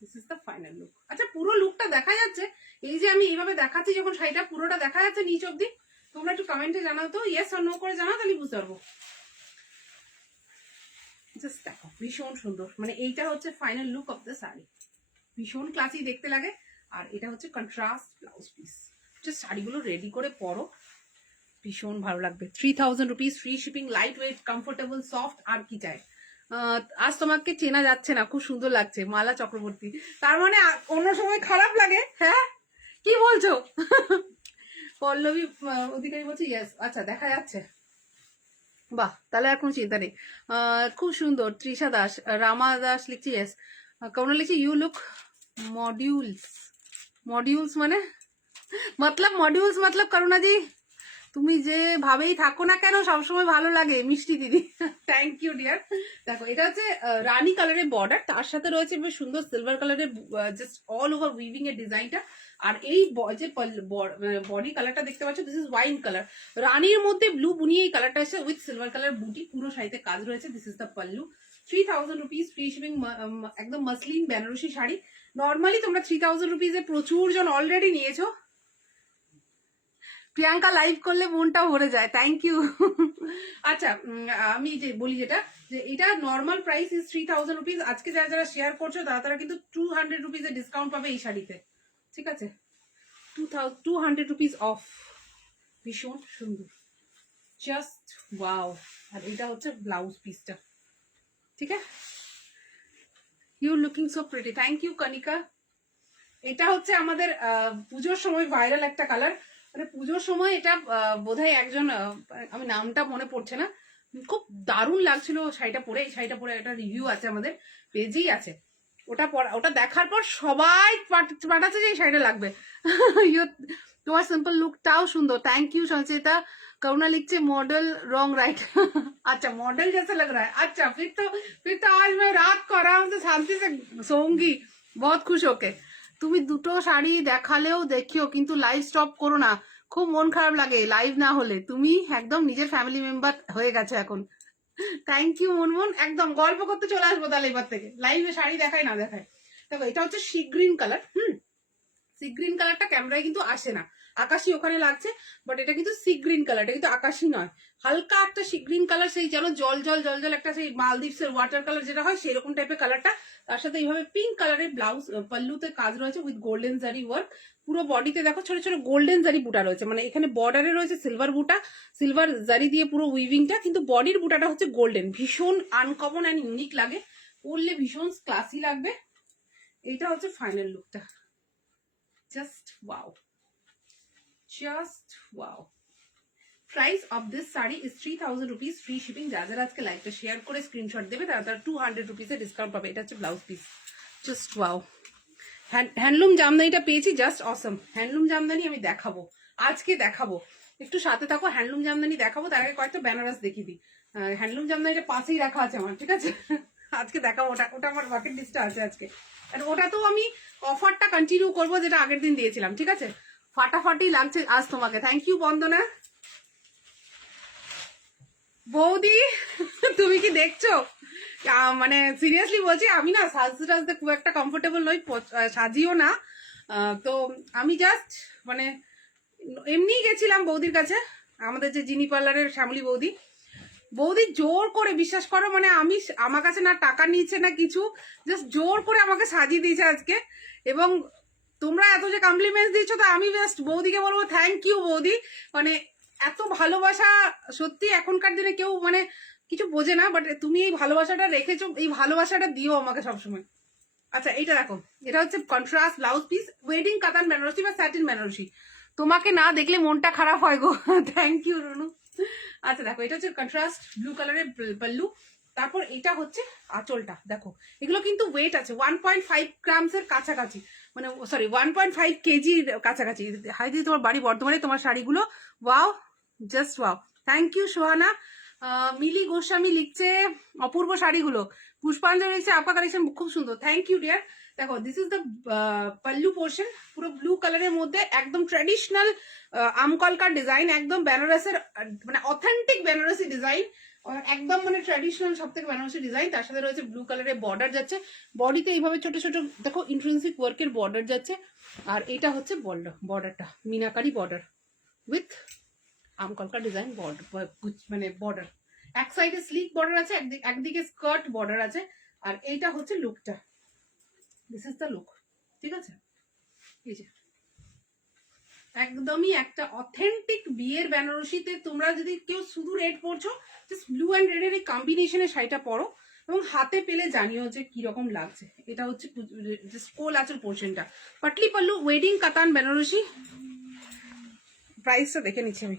this is the final look. আচ্ছা পুরো লুকটা দেখা যাচ্ছে, এই যে আমি এইভাবে দেখাচ্ছি যখন শাড়িটা পুরোটা দেখা যাচ্ছে নিচ অব্দি, তোমরা একটু কমেন্টে জানাও তো, ইয়েস আর নো করে জানাও, তাহলে বুঝতে পারবো। জাস্ট দেখো ভীষণ সুন্দর, মানে এইটা হচ্ছে final look of the sari, ভীষণ ক্লাসি দেখতে লাগে। আর এটা হচ্ছে কন্ট্রাস্ট ব্লাউজ পিস, জাস্ট শাড়িগুলো রেডি করে পরো, ভীষণ ভালো লাগবে। 3000 rupees, free shipping, light weight, comfortable, soft, আর কি চাই। আজ তোমাকে চেনা যাচ্ছে না, খুব সুন্দর লাগছে, মালা চক্রবর্তী, তার মানে অন্য সময় খারাপ লাগে, হ্যাঁ কি বলছো? পল্লবী অধিকারী বলছে ইয়েস, আচ্ছা দেখা যাচ্ছে, বাহ তাহলে আর কোনো চিন্তা নেই। খুব সুন্দর, তৃষা দাস, রামা দাস লিখছি ইয়েস, কৌনা লিখছি ইউ লুক মডিউলস, মডিউলস মানে মডিউলস মতলব করুণাজি, তুমি যে ভাবেই থাকো না কেন সবসময় ভালো লাগে মিষ্টি দিদি, থ্যাংক ইউ ডিয়ার। দেখো এটা হচ্ছে রানী কালারের বর্ডার, তার সাথে রয়েছে বেশ সুন্দর সিলভার কালারের জাস্ট অল ওভার উইভিং এর ডিজাইনটা, আর এই যে বডি কালারটা দেখতে পাচ্ছ দিস ইজ ওয়াইন কালার, রানীর মধ্যে ব্লু বুনিয়ে এই কালারটা আছে উইথ সিলভার কালার বুটি, পুরো শাড়িতে কাজ রয়েছে, this is the pallu. 3000 rupees, free shipping, একদম মসলিন বেনারসি শাড়ি। নর্মালি তোমরা 3000 রুপিসে প্রচুর জন অলরেডি নিয়েছো, প্রিয়াঙ্কা লাইভ করলে মনটা ভরে যায়, থ্যাংক ইউ। আচ্ছা আমি যে বলি যেটা, যে এটা নর্মাল প্রাইস ইজ 3000 রুপিস, আজকে যারা যারা শেয়ার করছো তারা কিন্তু 200 রুপিসের ডিসকাউন্ট পাবে এই শাড়িতে, ঠিক আছে, 200 রুপিস অফ, ভীষণ সুন্দর, জাস্ট ওয়াও। আর এটা হচ্ছে ব্লাউজ পিসটা, ঠিক আছে, you looking so pretty, thank you Kanika. এটা হচ্ছে আমাদের পুজোর সময় ভাইরাল একটা কালার, মানে পুজোর সময় এটা বোধহয় একজন, আমি নামটা মনে পড়ছে না, খুব দারুণ লাগছিল শাড়িটা পরে, এই শাড়িটা পরে একটা রিভিউ আছে আমাদের পেজেই আছে, ওটা দেখার পর সবাই পাঠাচ্ছে যে এই শাড়িটা লাগবে। তোমার সিম্পল লুকটাও সুন্দর, থ্যাংক ইউ সঞ্চিতা। करुणा लिखছে मॉडल रॉन्ग राइट, अच्छा मॉडल जैसा लग रहा है, अच्छा फिर तो आज मैं रात को आराम से शांति से सोऊंगी बहुत खुश होके। তুমি দুটো শাড়ি দেখালেও দেখিও, কিন্তু লাইভ স্টপ করো না, খুব মন খারাপ লাগে লাইভ না হলে, তুমি একদম নিজের ফ্যামিলি মেম্বার হয়ে গেছে এখন, থ্যাংক ইউ মনমন, একদম গল্প করতে চলে আসবো তাহলে এবার থেকে, লাইভে শাড়ি দেখায় না দেখায়। দেখো এটা হচ্ছে sea green colour, sea green কালারটা ক্যামেরায় কিন্তু আসে না, আকাশি ওখানে লাগছে, বাট এটা কিন্তু সি গ্রিন কালার, এটা কিন্তু আকাশি নয়, হালকা একটা সি গ্রিন কালার, সেই যেন জল জল জল জল একটা সেই মালদ্বীপসের ওয়াটার কালার যেটা হয় সেরকম টাইপের কালারটা, তার সাথে এইভাবে পিঙ্ক কালারের ব্লাউজ, পাল্লুতে কাজ রয়েছে উইথ গোল্ডেন জারি ওয়ার্ক, পুরো বডিতে দেখো ছোট ছোট গোল্ডেন জারি বুটা রয়েছে, মানে এখানে বর্ডারে রয়েছে সিলভার বুটা, সিলভার জারি দিয়ে পুরো উইভিংটা, কিন্তু বডির বুটাটা হচ্ছে গোল্ডেন, ভীষণ আনকমন অ্যান্ড ইউনিক লাগে, পরলে ভীষণ ক্লাসি লাগবে। এইটা হচ্ছে ফাইনাল লুকটা, just wow, just wow. Price of this saree is 3000 rupees, free shipping, যারা যারা আজকে লাইভটা শেয়ার করে স্ক্রিনশট দেবে তারা 200 রুপিসের ডিসকাউন্ট পাবে। এটা হচ্ছে blouse piece, just wow. Handloom জামদানিটা পেয়েছি, জাস্ট অসম। হ্যান্ডলুম জামদানি আমি দেখাবো, আজকে দেখাবো, একটু সাথে থাকো, হ্যান্ডলুম জামদানি দেখাবো, তার আগে কয়েকটা বেনারস দেখিয়ে দিই। হ্যান্ডলুম জামদানিটা পাশেই রাখা আছে আমার, ঠিক আছে, আজকে দেখাবো, ওটা আমার বাকেট লিস্টে আছে আজকে, আর ওটাতেও আমি অফারটা কন্টিনিউ করবো যেটা আগের দিন দিয়েছিলাম, ঠিক আছে, ফাটাফাটি লাগছে আজ তোমাকে, থ্যাংক ইউ বন্দনা। বৌদি তুমি কি দেখছো, মানে সিরিয়াসলি বলছি, আমি না সাজতে টাজতে খুব একটা কমফোর্টেবল নই, সাজিও না, তো আমি জাস্ট মানে এমনি গেছিলাম বৌদির কাছে, আমাদের যে জিনি পার্লারের শ্যামলী বৌদি, বৌদি জোর করে, বিশ্বাস করো, মানে আমার কাছে না টাকা নিচ্ছে না কিছু, জাস্ট জোর করে আমাকে সাজিয়ে দিয়েছে আজকে, এবং তোমরা এত যে কমপ্লিমেন্টস দিচ্ছ, তো আমি জাস্ট বৌদিকে বলবো থ্যাংক ইউ বৌদি, মানে এত ভালোবাসা, সত্যি এখনকার দিনে কেউ মানে কিছু বোঝে না, বাট তুমি এই ভালোবাসাটা রেখেছো, এই ভালোবাসাটা দিও আমাকে সবসময়। আচ্ছা এইটা দেখো, এটা হচ্ছে কন্ট্রাস্ট ব্লাউজ পিস, ওয়েডিং কাতান বেনারসি বা স্যাটিন বেনারসি, তোমাকে না দেখলে মনটা খারাপ হয় গো, থ্যাংক ইউ রুনু। আচ্ছা দেখো, এটা হচ্ছে কন্ট্রাস্ট ব্লু কালারের পাল্লু, তারপর এটা হচ্ছে আঁচলটা, দেখো এগুলো কিন্তু ওয়েট আছে 1.5 গ্রামসের কাছাকাছি, মানে সরি 1.5 কেজির কাছাকাছি। হাই দিদি তোমার বাড়ি বর্ধমানে, তোমার শাড়িগুলো wow, just wow. Thank you Sohana. Mili Goswami লিখছে অপূর্ব শাড়িগুলো। পুষ্পাঞ্জলি লিখছে আপা কালেকশন খুব সুন্দর, থ্যাংক ইউ ডিয়ার। দেখো this is the pallu portion, পুরো ব্লু কালারের মধ্যে একদম ট্র্যাডিশনাল আমকলকার ডিজাইন, একদম বেনারসের মানে অথেন্টিক বেনারসি ডিজাইন, একদম মানে ট্র্যাডিশনাল সব থেকে বেনারসি ডিজাইন। তার সাথে রয়েছে ব্লু কালারের বর্ডার যাচ্ছে, বডিতে এইভাবে ছোট ছোট দেখো ইন্ট্রিনসিক ওয়ার্কের বর্ডার যাচ্ছে। আর এটা হচ্ছে বর্ডারটা মিনাকারি বর্ডার উইথ আমকলকা ডিজাইন বর্ডার, মানে বর্ডার এক সাইডে স্লিক বর্ডার আছে, একদিকে স্কার্ট বর্ডার আছে। আর এইটা হচ্ছে লুকটা, দিস ইজ দ্য লুক, ঠিক আছে। এই যে একদমই একটা অথেন্টিক বিয়ের বেনারসিতে, তোমরা যদি কেউ শুধু রেড পরছো, জাস্ট ব্লু অ্যান্ড রেড এর এই কম্বিনেশনের শাড়িটা পরো এবং হাতে পেলে জানিও যে কিরকম লাগছে। এটা হচ্ছে জাস্ট কোল আঁচল পোর্শনটা, পাটলি পাল্লু ওয়েডিং কাতান বেনারসি। প্রাইসটা দেখে নিচ্ছি আমি।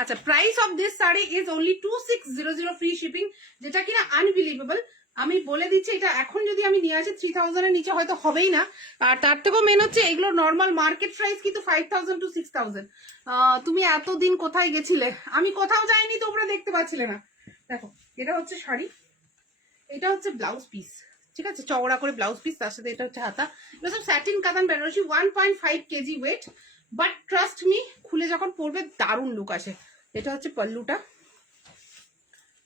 আচ্ছা, price of this sari is only 2600 free shipping, যেটা কিনা আনবিলিভেবল। আমি বলে দিচ্ছি, এটা এখন যদি আমি নিয়ে আসি 3000 এর নিচে হয়তো হবেই না। আর তার থেকেও মেন হচ্ছে এগুলো নর্মাল মার্কেট প্রাইস কিন্তু 5000 to 6000। তুমি এতদিন কোথায় গেছিলে? আমি কোথাও যাইনি, তোমরা দেখতে পাচ্ছিলে না। দেখো এটা হচ্ছে শাড়ি, এটা হচ্ছে ব্লাউজ পিস, ঠিক আছে, চওড়া করে ব্লাউজ পিস, তার সাথে এটা হচ্ছে হাতা। এটা সব satin katan Benarasi, 1.5 KG weight, but trust me খুলে যখন পরবে দারুণ লুক আসে। এটা হচ্ছে পাল্লুটা,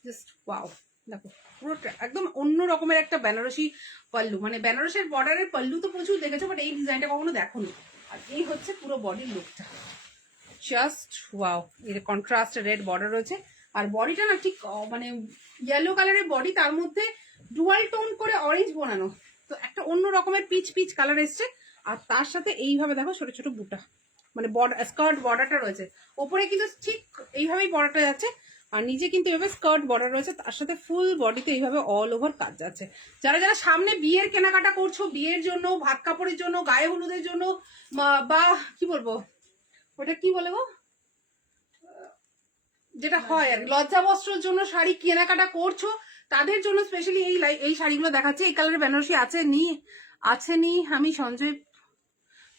জাস্ট ওয়াও, দেখো পুরো একদম অন্য রকমের একটা বেনারসি পাল্লু, মানে বেনারসের বর্ডারের পাল্লু তো প্রচুর দেখেছো, বাট এই ডিজাইনটা কখনো দেখোনি। আর এই হচ্ছে পুরো বডির লুকটা, জাস্ট ওয়াও। এর কন্ট্রাস্ট রেড বর্ডার রয়েছে, আর বডিটা না ঠিক মানে ইয়েলো কালারের বডি, তার মধ্যে ডুয়াল টোন করে অরেঞ্জ বানানো, তো একটা অন্য রকমের পিচ পিচ কালার এসছে। আর তার সাথে এইভাবে দেখো ছোট ছোট বুটা, মানে স্কার্ট বর্ডারটা রয়েছে, ওপরে কিন্তু ঠিক এইভাবেই বর্ডারটা যাচ্ছে, আর নিচে কিন্তু এইভাবে স্কার্ট বর্ডার রয়েছে, তার সাথে ফুল বডিতে এইভাবে অল ওভার কাজ যাচ্ছে। যারা যারা সামনে বিয়ের কেনাকাটা করছো, বিয়ের জন্য, ভাত কাপড়ের জন্য, গায়ে হলুদের জন্য, বা কি বলবো ওটা কি বলে গো, যেটা হয় আর লজ্জা বস্ত্রের জন্য শাড়ি কেনাকাটা করছো, তাদের জন্য স্পেশালি এই শাড়িগুলো দেখাচ্ছে। এই কালারের বেনারসি আছে নি আমি সঞ্জয়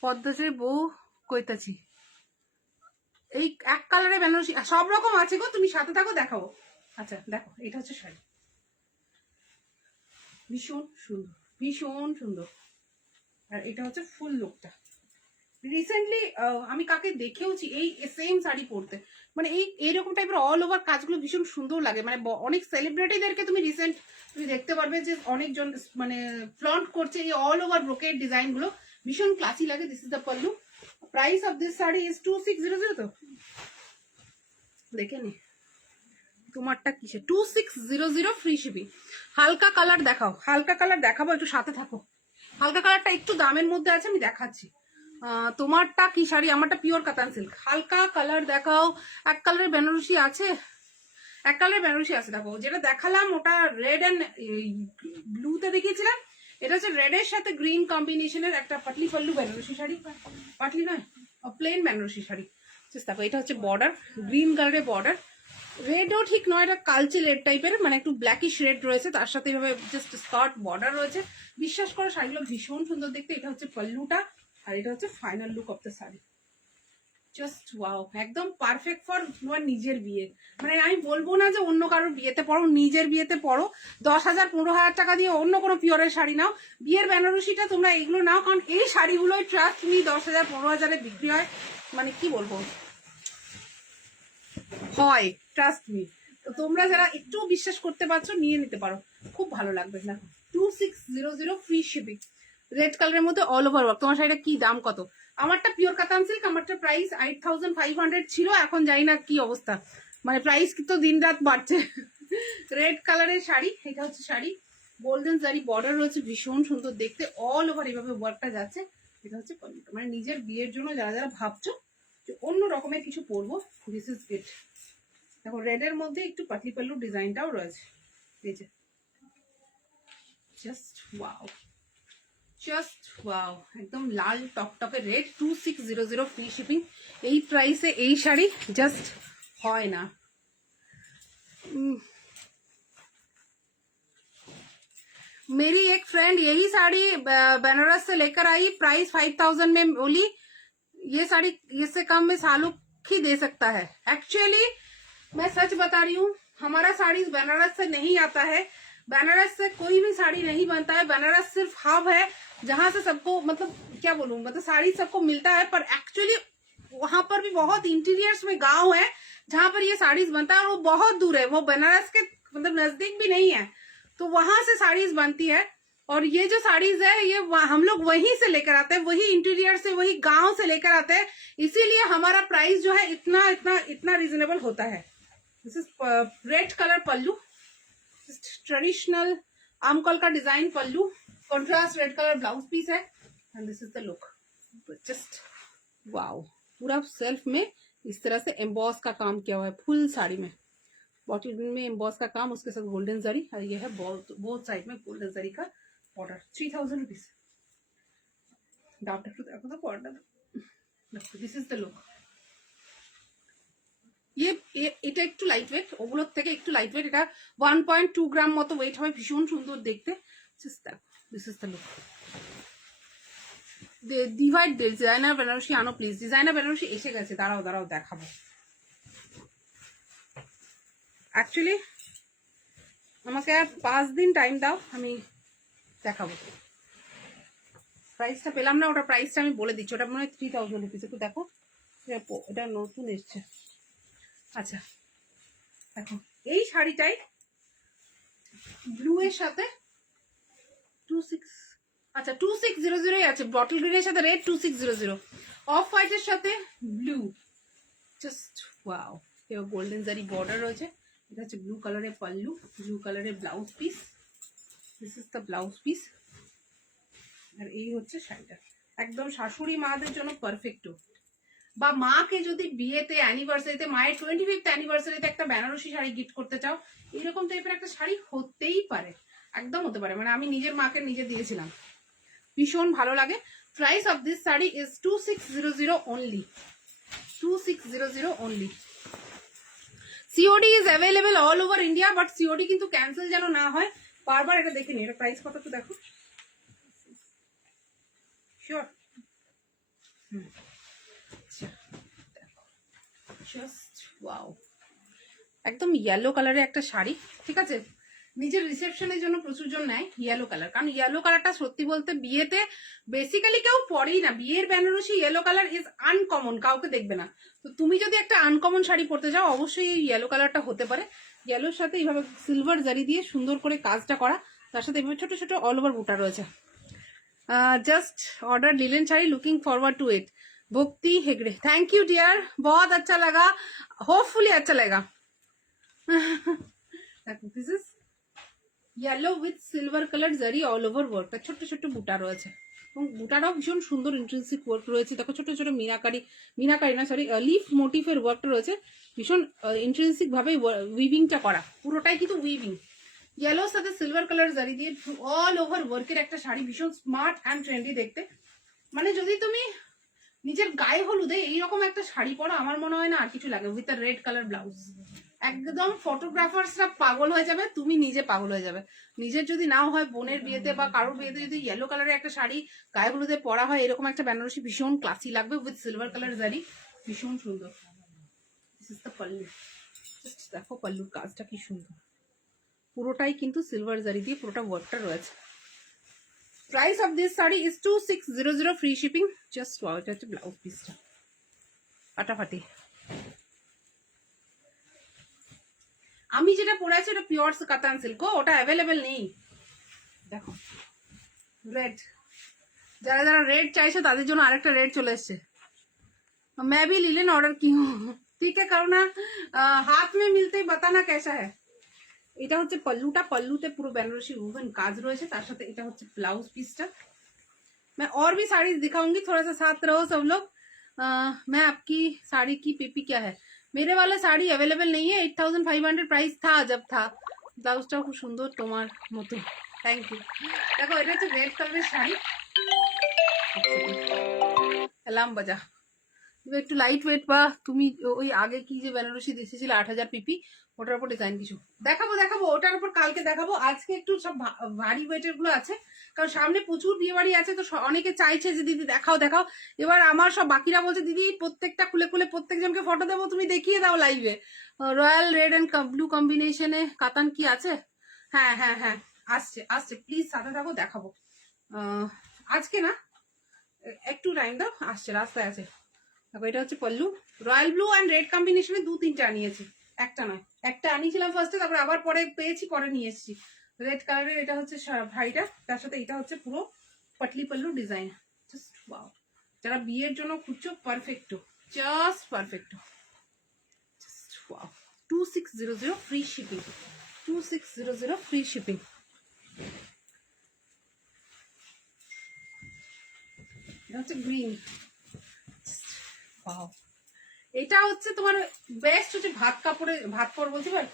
পদ্মজের বউ কইতাছি। এই এক কালারের বেনারসি সব রকম আছে গো, তুমি সাথে থাকো দেখাবো। আচ্ছা দেখো এটা হচ্ছে শাড়ি, ভীষণ সুন্দর, ভীষণ সুন্দর। আর এটা হচ্ছে ফুল লুকটা। রিসেন্টলি আমি কাকে দেখেওছি এই সেম শাড়ি পরতে, মানে এইরকম টাইপের অল ওভার কাজগুলো ভীষণ সুন্দর লাগে। মানে অনেক সেলিব্রিটিদেরকে তুমি তুমি দেখতে পারবে যে অনেকজন মানে ফ্লন্ট করছে এই অল ওভার ব্রোকেড ডিজাইন গুলো, ভীষণ ক্লাসি লাগে। This is the pallu. Price of this sari is 2600। তো দেখে নি তোমারটা কিসে, 2600 ফ্রি শিপিং। হালকা কালার দেখাও, হালকা কালার দেখাবো, একটু সাথে থাকো। হালকা কালারটা একটু দামের মধ্যে আছে, আমি দেখাচ্ছি। তোমারটা কি শাড়ি? আমারটা পিওর কাতান সিল্ক। হালকা কালার দেখাও। এক কালারের বেনারসি আছে, এক কালারের বেনারসি আছে। দেখো যেটা দেখালাম ওটা রেড অ্যান্ড ব্লুতে দেখিয়েছিলাম, এটা হচ্ছে রেডের সাথে গ্রিন কম্বিনেশনের একটা পাটলি পাল্লু বেনারসি শাড়ি, পাটলি নয় প্লেন বেনারসি শাড়ি। দেখো এটা হচ্ছে বর্ডার, গ্রিন কালারের বর্ডার, রেডও ঠিক নয়, এটা কালচে রেড টাইপের, মানে একটু ব্ল্যাকিশ রেড রয়েছে, তার সাথে এভাবে জাস্ট স্কার্ট বর্ডার রয়েছে। বিশ্বাস করো শাড়িগুলো ভীষণ সুন্দর দেখতে। এটা হচ্ছে পাল্লুটা, আর এটা হচ্ছে final look of the sari. Just wow, একদম পারফেক্ট ফর তোমার নিজের বিয়ে। মানে আমি বলবো না যে অন্য কারোর বিয়েতে পড়ো, নিজের বিয়েতে পড়ো। 10,000 15,000 টাকা দিয়ে অন্য কোনো পিওরের শাড়ি নাও, বিয়ের বেনারসিটা তোমরা এগুলো নাও, কারণ এই শাড়িগুলোই ট্রাস্ট মি 10,000 15,000 বিক্রি হয়। মানে কি বলবো, হয়, ট্রাস্ট মি। তো তোমরা যারা একটু বিশ্বাস করতে পারছো নিয়ে নিতে পারো, খুব ভালো লাগবে। দেখো 2600 ফ্রি শিপিং, রেড কালারের মধ্যে অল ওভার ওয়ার্ক। তোমার শাড়িটা কি দাম কত? আমারটা পিওর কাতান সিল্ক, আমারটা প্রাইস 8500 ছিল, এখন জানি না কি অবস্থা, মানে প্রাইস তো দিন রাত বাড়ছে। রেড কালারের শাড়ি, এটা হচ্ছে শাড়ি, গোল্ডেন জারি বর্ডার রয়েছে, ভীষণ সুন্দর দেখতে, অল ওভার এভাবে ওয়ার্কটা যাচ্ছে। এটা হচ্ছে পল্লুটা, মানে নিজের বিয়ের জন্য যারা যারা ভাবছো যে অন্য রকমের কিছু পরবো, দিস ইজ ইট। দেখো রেডের মধ্যে একটু পাতলি পাল্লু ডিজাইনটাও রয়েছে, এই যে জাস্ট ওয়াও, জাস্ট ওয়াও, একদম লাল টকটকে রেড, 2600 ফ্রি শিপিং। এই প্রাইসে এই শাড়ি জাস্ট হয় না। मेरी एक फ्रेंड यही साड़ी बनारस से लेकर आई, प्राइस 5000 में बोली ये साड़ी इससे कम में सालुक ही दे सकता है। एक्चुअली मैं सच बता रही हूँ, हमारा साड़ी बनारस से नहीं आता है, बनारस से कोई भी साड़ी नहीं बनता है। बनारस सिर्फ हब है जहां से सबको, मतलब क्या बोलूं, मतलब साड़ी सबको मिलता है, पर एक्चुअली वहां पर भी बहुत इंटीरियर्स में गांव है जहां पर ये साड़ीज बनता है, और वो बहुत दूर है, वो बनारस के मतलब नजदीक भी नहीं है, तो वहां से साड़ीज बनती है। और ये जो साड़ीज है ये हम लोग वहीं से लेकर आते हैं, वही इंटीरियर से, वही गांव से लेकर आते हैं, इसीलिए हमारा प्राइस जो है इतना इतना इतना रिजनेबल होता है। This is red colour pallu, traditional आमकल का design pallu, contrast red colour blouse piece है, and this is the look. Just wow, पूरा सेल्फ में इस तरह से एम्बॉस का काम किया हुआ है फुल साड़ी में, बॉटल ग्रीन में एम्बॉस का काम, उसके साथ गोल्डन जरी, और ये है बोथ साइड में गोल्डन जरी का border. 3000 rupees. This is the look. এটা একটু লাইট ওয়েট, ওগুলোর থেকে একটু লাইট ওয়েট, এটা 1.2 গ্রাম মতো ওয়েট হবে, ভীষণ সুন্দর দেখতে। This is the look. ডিভাইড ডিজাইনার বেনারসি আনো প্লিজ। ডিজাইনার বেনারসি এসে গেছে, দাঁড়াও দাঁড়াও দেখাবো। অ্যাকচুয়ালি আমাকে আর 5 দিন টাইম দাও, আমি দেখাবো। প্রাইসটা পেলাম না, ওটা প্রাইসটা আমি বলে দিচ্ছি, ওটা মনে হয় 3000 রুপিস। একটু দেখো, এটা নতুন এসছে। আচ্ছা দেখো, এই শাড়িটাই ব্লু এর সাথে 2600 আছে, বটল গ্রিনের সাথে রেড 2600, অফ হোয়াইটের সাথে ব্লু, জাস্ট ওয়াও। এবার গোল্ডেন জারি বর্ডার রয়েছে, এটা হচ্ছে ব্লু কালারের পাল্লু, ব্লু কালারের blouse piece, this is the blouse piece, আর এই হচ্ছে শাড়িটা। একদম শাশুড়ি মাদের জন্য পারফেক্ট, বা মাকে যদি বিয়েতে অ্যানিভার্সারিতে, মায়ের 25th অ্যানিভার্সারিতে একটা বেনারসি শাড়ি গিফট করতে চাও, এরকম টাইপের একটা শাড়ি হতেই পারে, একদম হতে পারে। মানে আমি নিজের মাকে নিজে দিয়েছিলাম, ভীষণ ভালো লাগে। Price of this sari is 2600 only, 2600 only. COD is available all over India, but COD কিন্তু ক্যান্সেল যেন না হয়। বারবার এটা দেখে নি, এটা প্রাইস কত একটু দেখো। শিওর, জাস্ট ওয়াও, একদম ইয়েলো কালারের একটা শাড়ি, ঠিক আছে। নিজের রিসেপশনের জন্য প্রচুর জন নেয় ইয়েলো কালার, কারণ ইয়েলো কালারটা সত্যি বলতে বিয়েতে বেসিক্যালি কেউ পরেই না। বিয়ের Benarasi yellow colour is uncommon, কাউকে দেখবে না। তো তুমি যদি একটা আনকমন শাড়ি পরতে চাও, অবশ্যই এই ইয়েলো কালারটা হতে পারে। ইয়েলোর সাথে এইভাবে সিলভার জারি দিয়ে সুন্দর করে কাজটা করা, তার সাথে এভাবে ছোট ছোট অল ওভার বুটা রয়েছে। Just order linen sari, looking forward to it. Bhakti Hegde, thank you dear, बहुत अच्छा लगा, होपफुली अच्छा लगेगा। This is yellow with silver colour zari all over work, ছোট ছোট বুটা রয়েছে এবং বুটাটাও ভীষণ সুন্দর ইন্ট্রিনসিক ওয়ার্ক রয়েছে। দেখো ছোট ছোট মিনাকারি না সরি লিফ মোটিফের ওয়ার্কটা রয়েছে, ভীষণ ইন্ট্রিনসিক ভাবে উইভিংটা করা, পুরোটাই কিন্তু উইভিং। ইয়েলোর সাথে সিলভার কালার জারি দিয়ে অল ওভার ওয়ার্কের একটা শাড়ি, ভীষণ স্মার্ট অ্যান্ড ট্রেন্ডি দেখতে। মানে যদি তুমি নিজের গায়ে হলুদে এইরকম একটা শাড়ি পরো, আমার মনে হয় না আর কিছু লাগে, with a red colour blouse, একদম ফটোগ্রাফার্সরা পাগল হয়ে যাবে, তুমি নিজে পাগল হয়ে যাবে। নিজের যদি নাও হয়, বোনের বিয়েতে বা কারোর বিয়েতে যদি ইয়েলো কালারের একটা শাড়ি গায়ে হলুদে পরা হয়, এরকম একটা বেনারসি ভীষণ ক্লাসি লাগবে, উইথ সিলভার কালার জারি, ভীষণ সুন্দর। This is the pallu, just দেখো পাল্লুর কাজটা কি সুন্দর, পুরোটাই কিন্তু সিলভার জারি দিয়ে পুরোটা ওয়ার্কটা রয়েছে। Price of this sari is 2600, free shipping. Just wow, এটা হচ্ছে ব্লাউজ পিসটা, ফাটাফাটি। আমি যেটা পরে আছি ওটা পিওর কাতান সিল্ক, ওটা অ্যাভেলেবেল নেই। দেখো রেড, যারা যারা রেড চাইছে তাদের জন্য আরেকটা রেড চলে এসছে। मैं भी लिलन ऑर्डर की हूँ, ठीक है, करो ना, हाथ में मिलते ही बताना कैसा है। এটা হচ্ছে পল্লুটা, পল্লুতে পুরো বেনারসি ওভেন কাজ রয়েছে, তার সাথে এটা হচ্ছে ব্লাউজ পিসটা। मैं और भी साड़ी दिखाऊंगी, थोड़ा सा साथ रहो सब लोग। मैं आपकी साड़ी की पीपी क्या है, मेरे वाला साड़ी अवेलेबल नहीं है, 8500 प्राइस था जब था। ব্লাউজটাও খুব সুন্দর তোমার মতো, থ্যাংক ইউ। দেখো এটা হচ্ছে রেড কালারের শাড়ি, অ্যালার্ম বাজা, এবার একটু লাইট ওয়েট বা তুমি ওই আগে কি যে বেনারসি দেখেছিল 8,000 পিপি, ওটার উপর ডিজাইন কিছু দেখাবো দেখাবো, ওটার উপর কালকে দেখাবো। আজকে একটু সব ভারী ওয়েটের গুলো আছে, কারণ সামনে প্রচুর বিয়ে বাড়ি আছে, তো অনেকে চাইছে যে দিদি দেখাও দেখাও। এবার আমার সব বাকিরা বলছে দিদি প্রত্যেকটা খুলে খুলে প্রত্যেকজনকে ফটো দেবো, তুমি দেখিয়ে দাও লাইভে। রয়্যাল রেড অ্যান্ড ব্লু কম্বিনেশনে কাতান কি আছে? হ্যাঁ হ্যাঁ হ্যাঁ, আসছে আসছে, প্লিজ সাথে থাকো, দেখাবো। আজকে না, একটু টাইম দাও, আসছে, রাস্তায় আছে। দেখো এটা হচ্ছে pallu, royal blue and red কম্বিনেশনে 2-3টা আনিয়েছি, একটা নয়, একটা আনিয়েছিলাম ফার্স্টে, তারপর আবার পরে পেয়েছি, পরে নিয়ে এসেছি। রেড কালারের এটা হচ্ছে ভাইটা, তার সাথে এটা হচ্ছে পুরো পাটলি পল্লু ডিজাইন। জাস্ট ওয়াও, যারা বিয়ের জন্য খুঁজছো, perfecto, just perfecto, just wow. 2600 free shipping, 2600 free shipping. এটা হচ্ছে গ্রিন, ওয়াও। এটা হচ্ছে তোমার বেস্ট হচ্ছে ভাত কাপড়ে, ভাত কাপড় বলতে পার,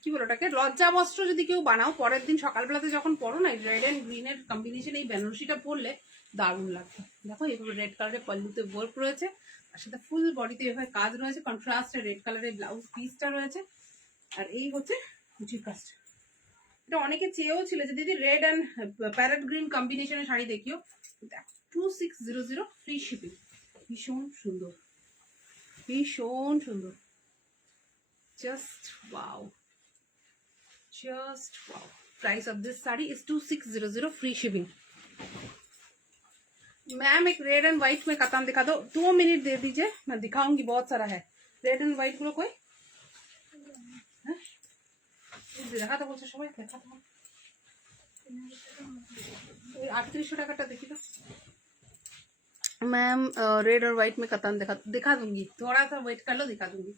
কি বলো ওটাকে, লজ্জা বস্ত্র যদি কেউ বানাও, পরের দিন সকালবেলাতে যখন পরো না, রেড অ্যান্ড গ্রিনের কম্বিনেশন এই বেনারসিটা পরলে দারুণ লাগবে। দেখো এইভাবে রেড কালারের পল্লুতে ওয়ার্ক রয়েছে, তার সাথে ফুল বডিতে এভাবে কাজ রয়েছে, কন্ট্রাস্টে রেড কালারের ব্লাউজ পিসটা রয়েছে, আর এই হচ্ছে কুচির কাজটা। এটা অনেকে চেয়েও ছিল যে দিদি রেড অ্যান্ড প্যারেট গ্রিন কম্বিনেশনের শাড়ি দেখিও, দেখো 2600 ফ্রি শিপিং, ভীষণ সুন্দর, ভীষণ সুন্দর, just wow, just wow. Price of this saree is 2600 free shipping. Ma'am एक रेड एंड व्हाइट में कतान दिखा दो, 2 मिनट दे दीजिए, मैं दिखाऊंगी, बहुत सारा है रेड एंड व्हाइट गुलो। कोई দেখা তো বলছে সবাই, দেখা তো 3800 টাকাটা দেখি তো मैम, रेड और व्हाइट में कतान दिखा दूंगी, थोड़ा सा वेट कर लो, दिखा दूंगी।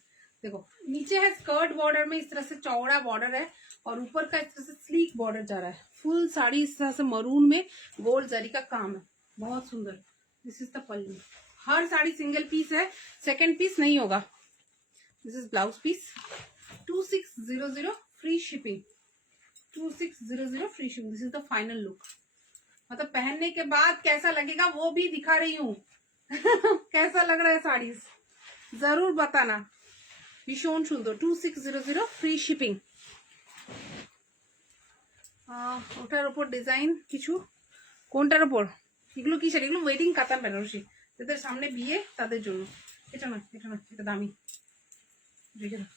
देखो नीचे है स्कर्ट बॉर्डर में इस तरह से चौड़ा बॉर्डर है, और ऊपर का इस तरह से स्लीक बॉर्डर जा रहा है, फुल साड़ी इस तरह से मरून में गोल्ड जरी का काम है, बहुत सुंदर। दिस इज द पल्लू, हर साड़ी सिंगल पीस है, सेकंड पीस नहीं होगा। This is blouse piece, 2600 free shipping, 2600 free shipping. This is the final look, मतलब पहनने के बाद कैसा लगेगा वो भी दिखा रही हूँ। कैसा लग रहा है साड़ी जरूर बताना, ভীষণ সুন্দর, 2600 ফ্রি শিপিং। ওটার উপর ডিজাইন কিছু, কোনটার উপর, এগুলো কি শাড়ি, এগুলো ওয়েডিং কাতান বেনারসি, যাদের সামনে বিয়ে তাদের জন্য। এটা না, এটা না, এটা দামি, রেখে দাও।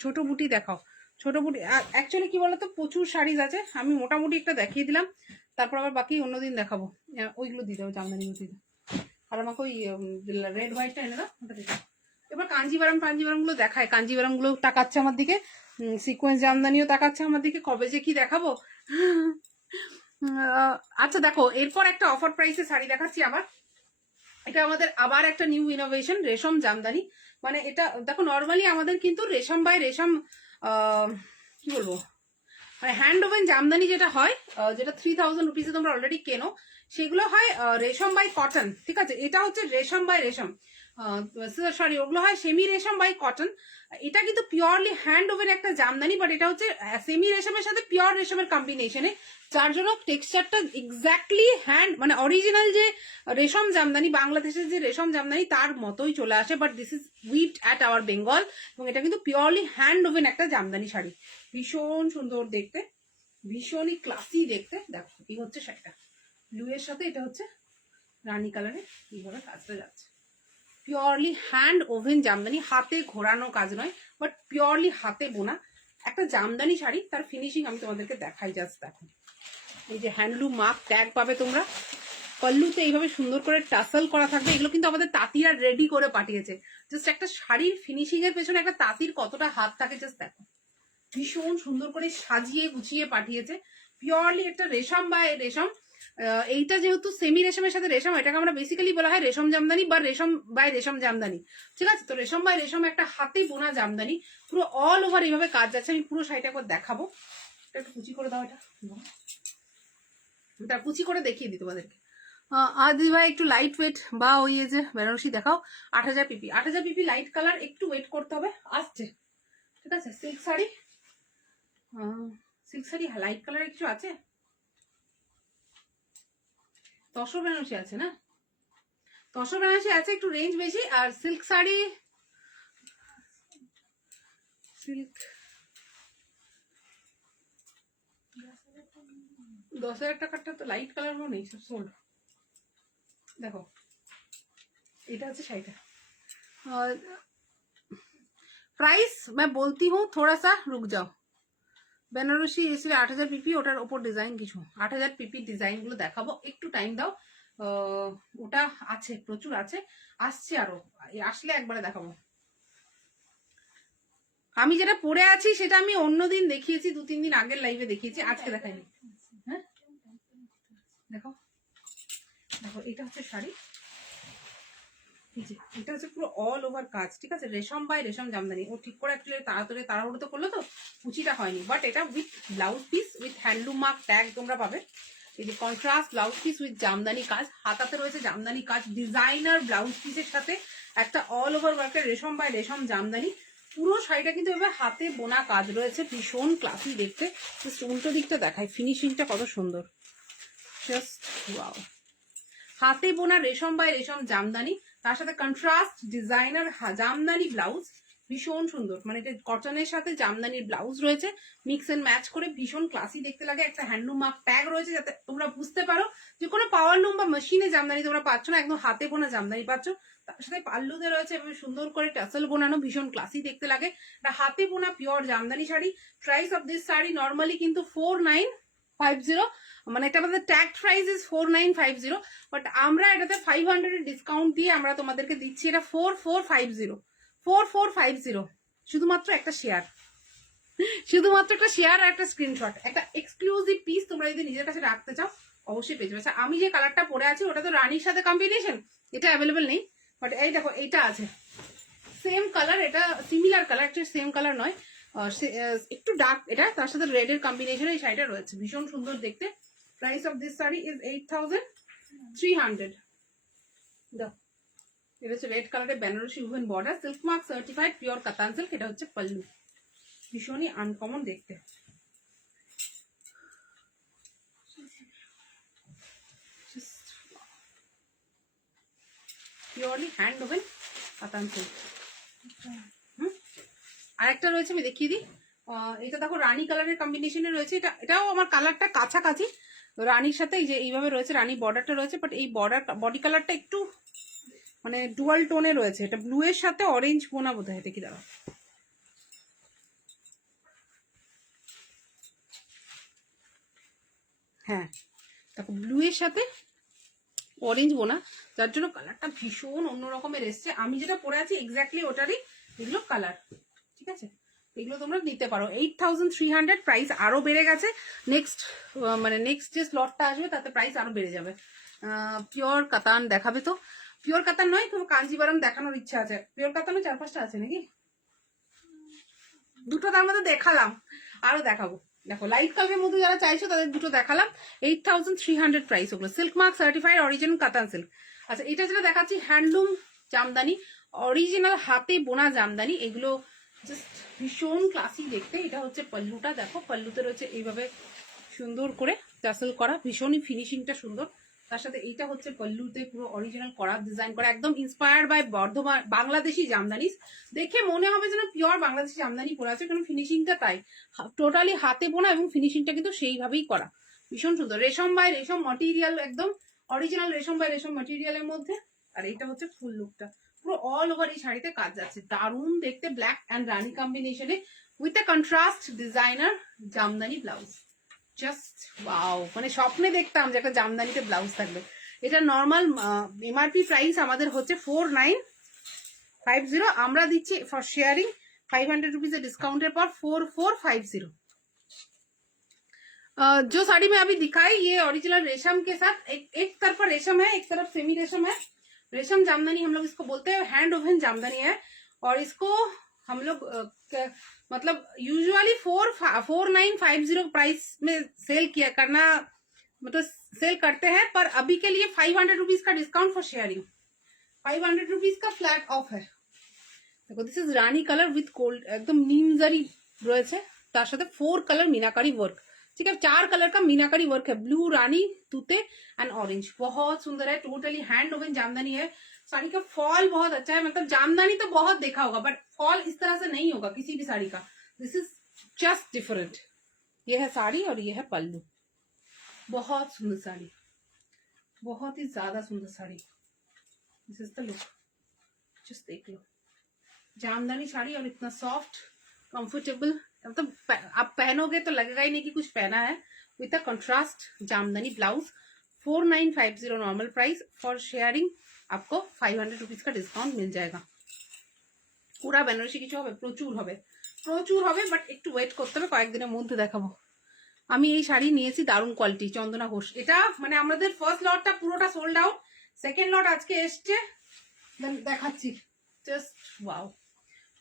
ছোট বুটি দেখাও, ছোট বুটি অ্যাকচুয়ালি কি বলতো, প্রচুর শাড়িজ আছে, আমি মোটামুটি একটা দেখিয়ে দিলাম, তারপর আবার বাকি অন্যদিন দেখাবো। ওইগুলো দিয়ে দাও, জামদানি দিয়ে দাও, আর আমাকে ওই রেড হোয়াইটটা এনে দাও, ওটা দিয়ে দাও। এবার কাঞ্জিভারাম গুলো দেখায়, কাঞ্জিভারাম গুলো তাকাচ্ছে আমার দিকে, সিকোয়েন্স জামদানিও তাকাচ্ছে আমার দিকে, কবে যে কি দেখাবো। আচ্ছা দেখো, এরপর একটা অফার প্রাইসে শাড়ি দেখাচ্ছি আবার। এটা আমাদের আবার একটা নিউ ইনোভেশন, রেশম জামদানি। মানে এটা দেখো, নর্মালি আমাদের কিন্তু রেশম বাই রেশম, কি বলবো, মানে হ্যান্ড ওভেন জামদানি যেটা হয়, যেটা 3000 রুপিসে তোমরা অলরেডি কেনো, সেগুলো হয় রেশম বাই কটন, ঠিক আছে। এটা হচ্ছে রেশম বাই রেশম, সরি ওগুলো হয় সেমি রেশম বাই কটন। এটা কিন্তু পিওরলি হ্যান্ড ওভেন একটা জামদানি, বাট এটা হচ্ছে সেমি রেশমের সাথে পিওর রেশমের কম্বিনেশনে, যার জন্য টেক্সচারটা এক্স্যাক্টলি হ্যান্ড, মানে অরিজিনাল যে রেশম জামদানি, বাংলাদেশের যে রেশম জামদানি তার মতোই চলে আসে, but this is weaved at our Bengal, এবং এটা কিন্তু পিওরলি হ্যান্ড ওভেন একটা জামদানি শাড়ি, ভীষণ সুন্দর দেখতে, ভীষণই ক্লাসি দেখতে। দেখো এই হচ্ছে শাড়িটা, ব্লু এর সাথে এটা হচ্ছে রানী কালারে, এইভাবে কাজটা যাচ্ছে, পিওরলি হ্যান্ড ওভেন জামদানি, হাতে ঘোরানো কাজ নয়, বাট পিওরলি হাতে বোনা একটা জামদানি শাড়ি। তার ফিনিশিং আমি তোমাদেরকে দেখাই, জাস্ট দেখো, এই যে হ্যান্ডলুম মার্ক ট্যাগ পাবে তোমরা, পল্লুতে এইভাবে সুন্দর করে টাসেল করা থাকবে। এগুলো কিন্তু আমাদের তাঁতিরা রেডি করে পাঠিয়েছে, জাস্ট একটা শাড়ির ফিনিশিং এর পেছনে একটা তাঁতির কতটা হাত থাকে, জাস্ট দেখো, ভীষণ সুন্দর করে সাজিয়ে গুছিয়ে পাঠিয়েছে, পিওরলি একটা রেশম বাই রেশম। এইটা যেহেতু সেমি রেশমের সাথে রেশম, এটাকে আমরা বেসিক্যালি বলা হয় রেশম জামদানি বা রেশম বাই রেশম জামদানি, ঠিক আছে। তো রেশম বাই রেশম একটা হাতে বোনা জামদানি, পুরো অল ওভার এইভাবে কাজ যাচ্ছে। আমি পুরো শাড়িটা একবার দেখাবো, একটু কুচি করে দাও, এটা কুচি করে দেখিয়ে দিই তোমাদেরকে। আদি ভাই একটু লাইট ওয়েট বা ওই যে বেনারসি দেখাও, 8000 পিপি, 8000 পিপি লাইট কালার, একটু ওয়েট করতে হবে, আসছে, ঠিক আছে। Silk sari, silk sari light কালারের কিছু আছে, তসর বেনারসি আছে না, তসর বেনারসি আছে একটু রেঞ্জ বেশি, আর সিল্ক শাড়ি, সিল্ক 10,000 টাকারটা তো লাইট কালার নেই, সব সোল্ড। দেখো এটা হচ্ছে শাড়িটা, प्राइस मैं बोलती हूँ, थोड़ा सा रुक जाओ। বেনারসি এসে 8,000 পিপি, ওটার ওপর ডিজাইন কিছু 8,000 পিপি ডিজাইন গুলো দেখাবো, একটু টাইম দাও। ওটা আছে, প্রচুর আছে, আসছে আরো, আসলে একবারে দেখাবো। আমি যেটা পরে আছি সেটা আমি অন্যদিন দেখিয়েছি, 2-3 দিন আগের লাইভে দেখিয়েছি, আজকে দেখাইনি। হ্যাঁ দেখো দেখো, এটা হচ্ছে শাড়ি, এটা হচ্ছে পুরো অল ওভার কাজ, ঠিক আছে, রেশম বাই রেশম জামদানি। ও ঠিক করে অ্যাকচুয়ালি তাড়াহুড়ো তো করলো তো, কুচিটা হয়নি, বাট এটা with blouse piece with handloom mark tag তোমরা পাবে। এই যে contrast blouse piece with Jamdani কাজ, হাতাতে রয়েছে জামদানি কাজ, ডিজাইনার ব্লাউজ পিসের সাথে একটা অল ওভার ওয়ার্কের রেশম বাই রেশম জামদানি। পুরো শাড়িটা কিন্তু এবার হাতে বোনা কাজ রয়েছে, ভীষণ ক্লাসি দেখতে। জাস্ট উল্টো দিকটা দেখায়, ফিনিশিংটা কত সুন্দর, জাস্ট ওয়াও। হাতে বোনা রেশম বাই রেশম জামদানি, তার সাথে কন্ট্রাস্ট ডিজাইনার জামদানি ব্লাউজ, ভীষণ সুন্দর। মানে এটা কটনের সাথে জামদানির ব্লাউজ রয়েছে, মিক্স এন্ড ম্যাচ করে ভীষণ ক্লাসি দেখতে লাগে। একটা হ্যান্ডলুম মার্ক ট্যাগ রয়েছে, যাতে তোমরা বুঝতে পারো যে কোনো পাওয়ার লুম বা মেশিনে জামদানি তোমরা পাচ্ছ না, একদম হাতে বোনা জামদানি পাচ্ছ। তার সাথে পাল্লুতে রয়েছে এভাবে সুন্দর করে টাসেল বোনানো, ভীষণ ক্লাসি দেখতে লাগে। এটা হাতে বোনা pure Jamdani sari. Price of this sari normally কিন্তু 4950, মানে এটা আমাদের ট্যাগ প্রাইস ইজ 4950, বাট আমরা এটাতে 500 ডিসকাউন্ট দিয়ে আমরা তোমাদেরকে দিচ্ছি এটা 4450, শুধুমাত্র একটা শেয়ার, শুধুমাত্র একটা শেয়ার আর একটা স্ক্রিনশট, একটা এক্সক্লুসিভ পিস তোমরা যদি নিজের কাছে রাখতে চাও অবশ্যই পেয়ে যাবে। আমি যে কালারটা পরে আছি ওটা তো রানীর সাথে কম্বিনেশন, এটা অ্যাভেলেবেল নেই, বাট এই দেখো এইটা আছে সেম কালার, এটা সিমিলার কালার, একটা সেম কালার নয়, একটু ডার্ক এটা, তার সাথে রেড এর কম্বিনেশনে এই শাড়িটা রয়েছে, ভীষণ সুন্দর দেখতে। Price of this sari is 8,300। দেখো এটা হচ্ছে রেড কালারের Benarasi woven border, silk mark certified pure katan silk. এটা হচ্ছে পল্লু, ভীষণই আনকমন দেখতে। Purely hand woven katan silk. আরেকটা রয়েছে আমি দেখিয়ে দিই, এটা দেখো রানী কালারের কম্বিনেশনে রয়েছে, এটাও আমার কালারটা কাছাকাছি রানীর সাথে, এই যে এইভাবে রয়েছে, রানী বর্ডারটা রয়েছে, বাট এই বডি কালারটা একটু মানে ডুয়াল টোনে রয়েছে, এটা ব্লু এর সাথে অরেঞ্জ বোনা বোধ হয়, দেখি দাঁড়াও, হ্যাঁ দেখো ব্লু এর সাথে অরেঞ্জ বোনা, যার জন্য কালারটা ভীষণ অন্য রকমের এসছে। আমি যেটা পরে আছি এক্স্যাক্টলি ওটারই এগুলো কালার, ঠিক আছে, এগুলো তোমরা নিতে পারো। 8,300 প্রাইস আরো বেড়ে গেছে, নেক্সট মানে নেক্সট যে স্লটটা আসবে তাতে প্রাইস আরো বেড়ে যাবে। পিওর কাতান দেখাবে তো? পিওর কাতান নয়, তোমার কাঞ্জিবারাম দেখানোর ইচ্ছা আছে। পিওর কাতানও 4-5টা আছে নাকি, দুটো তার মধ্যে দেখালাম, আরো দেখাবো। দেখো লাইট কালারের মধ্যে যারা চাইছো তাদের দুটো দেখালাম, 8,300 প্রাইস ওগুলো, সিল্ক মার্ক সার্টিফাইড অরিজিনাল কাতান সিল্ক। আচ্ছা এটা যেটা দেখাচ্ছি হ্যান্ডলুম জামদানি, অরিজিনাল হাতে বোনা জামদানি, এগুলো জাস্ট ভীষণ ক্লাসি দেখতে। এটা হচ্ছে পল্লুটা, দেখো পল্লুতে রয়েছে এইভাবে সুন্দর করে টাসেল করা, ভীষণই ফিনিশিংটা সুন্দর। তার সাথে এইটা হচ্ছে পল্লুতে পুরো অরিজিনাল করা, ডিজাইন করা, একদম ইন্সপায়ার্ড বাই বর্ধমান বাংলাদেশি জামদানি। দেখে মনে হবে যেন পিওর বাংলাদেশি জামদানি পরে আছে, কারণ ফিনিশিংটা তাই, টোটালি হাতে বোনা এবং ফিনিশিংটা কিন্তু সেইভাবেই করা, ভীষণ সুন্দর। রেশম বাই রেশম মাটেরিয়াল, একদম অরিজিনাল রেশম বাই রেশম মাটেরিয়ালের মধ্যে। আর এইটা হচ্ছে ফুল লুকটা, পুরো অল ওভার এই শাড়িতে কাজ যাচ্ছে, দারুণ দেখতে, ব্ল্যাক অ্যান্ড রানি কম্বিনেশনে with a contrast designer Jamdani blouse. Just wow, মানে স্বপ্নে দেখতাম যে একটা জামদানিতে ব্লাউজ থাকবে। এটা নর্মাল এমআরপি প্রাইস আমাদের হচ্ছে 4,950, আমরা দিচ্ছি ফর শেয়ারিং 500 रुपीज डिस्काउंटेर पर 4,450। जो साड़ी मैं अभी दिखाई ये ओरिजिनल रेशम के साथ, एक तरफ रेशम है, एक तरफ सेमी रेशम है। रेशम जामदानी हम लोग इसको बोलते हैं, हैंड ओवन जामदानी है, और इसको हम लोग मतलब यूजुअली 4,950 प्राइस में सेल किया करना, मतलब सेल करते हैं, पर अभी के लिए 500 रुपीज का डिस्काउंट फॉर शेयरिंग, 500 रुपीज का फ्लैट ऑफ है। देखो this is Rani colour with gold, एकदम नीम जरी রয়েছে, তার সাথে 4 কালার মিনাকারি ওয়ার্ক, ठीक है। 4 कलर का मीनाकारी वर्क है, ब्लू, रानी, तूते एंड ऑरेंज। बहुत सुंदर है, टोटली हैंड वोवन जामदानी है। साड़ी का फॉल बहुत अच्छा है, मतलब जामदानी तो बहुत देखा होगा बट फॉल इस तरह से नहीं होगा किसी भी साड़ी का। This is just different. ये है साड़ी और ये है पल्लू। बहुत सुंदर साड़ी, बहुत ही ज्यादा सुंदर sari. This is the look, just देख लो। जामदानी साड़ी और इतना सॉफ्ट कंफर्टेबल, मतलब आप पहनोगे तो लगेगा ही नहीं कि कुछ पहना है। With a contrast jamdani blouse. 4950 normal price. For sharing आपको 500 रुपीज का डिस्काउंट मिल जाएगा। পুরা বেনারসি কিছু হবে, প্রচুর হবে, প্রচুর হবে, বাট একটু ওয়েট করতে হবে, কয়েকদিনের মধ্যে দেখাবো। আমি এই শাড়ি নিয়েছি, দারুণ কোয়ালিটি, চন্দনা ঘোষ। এটা মানে আমাদের ফার্স্ট লটটা পুরোটা সোল্ড আউট, সেকেন্ড লট আজকে এসছে, দেখাচ্ছি। Just wow,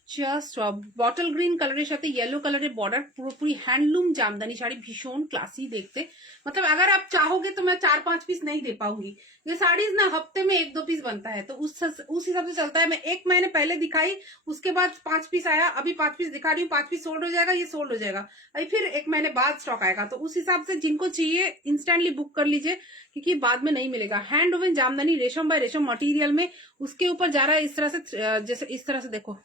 just bottle green কালারের সাথে येलो कलर बॉर्डर, पूरी हैंडलूम जामदानी साड़ी, भीषण क्लासी देखते। मतलब अगर आप चाहोगे तो मैं 4-5 पीस नहीं दे पाऊंगी। ये साड़ीज ना हफ्ते में 1-2 पीस बनता है, तो उस हिसाब से चलता है। मैं एक महीने पहले दिखाई, उसके बाद 5 पीस आया, अभी 5 पीस दिखा रही हूँ, 5 पीस सोल्ड हो जाएगा, ये सोल्ड हो जाएगा, अभी फिर 1 महीने बाद स्टॉक आएगा। तो उस हिसाब से जिनको चाहिए इंस्टेंटली बुक कर लीजिए, क्योंकि बाद में नहीं मिलेगा। हैंड वोवन जामदानी, रेशम बाय रेशम मटीरियल में, उसके ऊपर जा रहा है इस तरह से, जैसे इस तरह से देखो,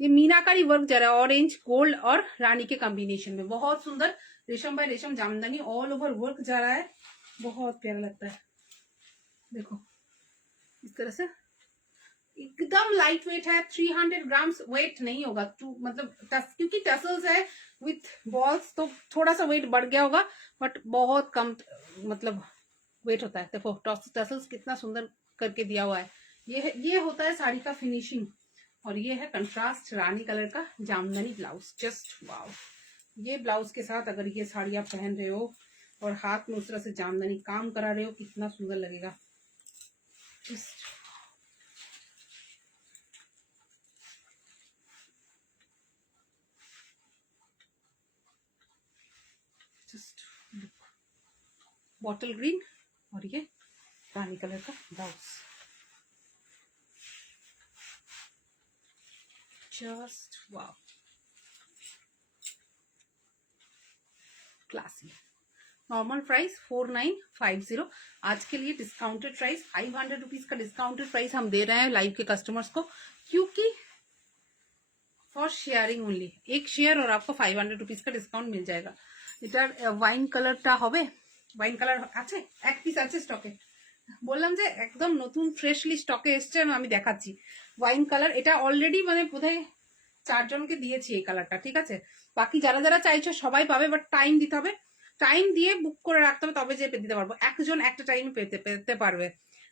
ये मीनाकारी वर्क जा रहा है, ऑरेंज, गोल्ड और रानी के कॉम्बिनेशन में। बहुत सुंदर रेशम बाय रेशम जामदानी, ऑल ओवर वर्क जा रहा है, बहुत प्यारा लगता है। देखो इस तरह से एकदम लाइट वेट है, 300 ग्राम्स वेट नहीं होगा, मतलब क्योंकि टसल्स है विथ बॉल्स, तो थोड़ा सा वेट बढ़ गया होगा, बट बहुत कम मतलब वेट होता है। देखो टसल्स कितना सुंदर करके दिया हुआ है। ये होता है साड़ी का फिनिशिंग। और ये है कंट्रास्ट रानी कलर का जामदानी ब्लाउज। जस्ट वाओ, ये ब्लाउज के साथ अगर ये साड़ी आप पहन रहे हो और हाथ में उस तरह से जामदानी काम करा रहे हो, कितना सुंदर लगेगा। जस्ट बॉटल ग्रीन और ये रानी कलर का blouse. Just wow, classy. Normal price 4950। आज के लिए डिस्काउंटेड प्राइस 500 रुपीज का डिस्काउंटेड प्राइस हम दे रहे हैं लाइव के कस्टमर्स को, क्योंकि फॉर शेयरिंग ओनली। एक शेयर और आपको 500 रुपीज का डिस्काउंट मिल जाएगा। এটার ওয়াইন কালারটা হবে, ওয়াইন কালার আছে, এক পিস আছে স্টকে। বললাম যে একদম নতুন ফ্রেশলি স্টকে এসছে, আমি দেখাচ্ছি। ওয়াইন কালার, এটা অলরেডি মানে বোধহয় 4 জনকে দিয়েছি এই কালারটা, ঠিক আছে। বাকি যারা যারা চাইছো সবাই পাবে, বাট টাইম দিতে হবে, টাইম দিয়ে বুক করে রাখতে হবে, তবে যে দিতে পারবো। একজন একটা টাইম পেতে পারবে।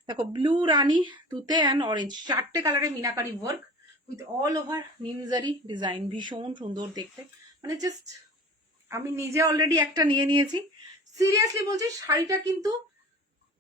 দেখো ব্লু, রানী, তুতে অ্যান্ড অরেঞ্জ, 4টে কালারে meenakari work with all over নিমজারি ডিজাইন, ভীষণ সুন্দর দেখতে। মানে জাস্ট আমি নিজে অলরেডি একটা নিয়েছি। সিরিয়াসলি বলছি, শাড়িটা কিন্তু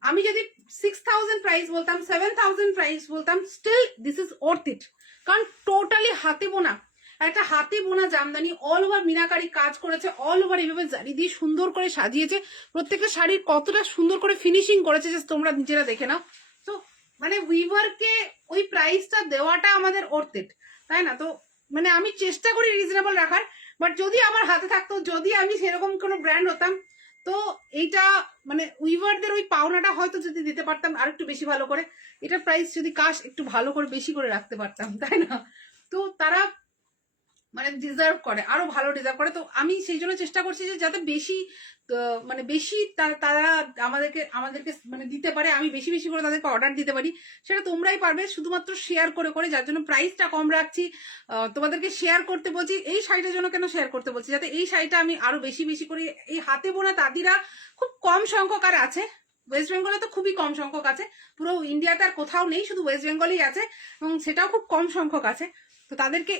আমি যদি 6000 প্রাইস বলতাম, 7000 প্রাইস বলতাম, still this is worth it. কারণ টোটালি হাতে বোনা, একটা হাতে বোনা জামদানি, অল ওভার মিনাকারি কাজ করেছে, অল ওভার এইভাবে জারি দিয়ে সুন্দর করে সাজিয়েছে। প্রত্যেকটা শাড়ির কতটা সুন্দর করে ফিনিশিং করেছে যে তোমরা নিজেরা দেখে নাও। তো মানে উইভারকে ওই প্রাইসটা দেওয়াটা আমাদের ওর্থ ইট, তাই না? তো মানে আমি চেষ্টা করি রিজনেবল রাখার, বাট যদি আমার হাতে থাকতো, যদি আমি সেরকম কোনো ব্র্যান্ড হতাম, তো এইটা মানে উইভারদের ওই পাওনাটা হয়তো যদি দিতে পারতাম আর একটু বেশি ভালো করে, এটা প্রাইস যদি কাশ একটু ভালো করে বেশি করে রাখতে পারতাম, তাই না? তো তারা মানে ডিজার্ভ করে, আরো ভালো ডিজার্ভ করে। তো আমি সেই জন্য চেষ্টা করছি যে যাতে বেশি মানে বেশি তারা আমাদেরকে মানে দিতে পারে, আমি বেশি বেশি করে তাদেরকে অর্ডার দিতে পারি। সেটা তোমরাই পারবে শুধুমাত্র শেয়ার করে করে, যার জন্য প্রাইসটা কম রাখছি। তোমাদেরকে শেয়ার করতে বলছি। এই শাড়িটার জন্য কেন শেয়ার করতে বলছি, যাতে এই শাড়িটা আমি আরো বেশি বেশি করে, এই হাতে বোনা তাঁতিরা খুব কম সংখ্যক আর আছে, ওয়েস্ট বেঙ্গলে তো খুবই কম সংখ্যক আছে, পুরো ইন্ডিয়াতে আর কোথাও নেই, শুধু ওয়েস্ট বেঙ্গলেই আছে, এবং সেটাও খুব কম সংখ্যক আছে। তো তাদেরকে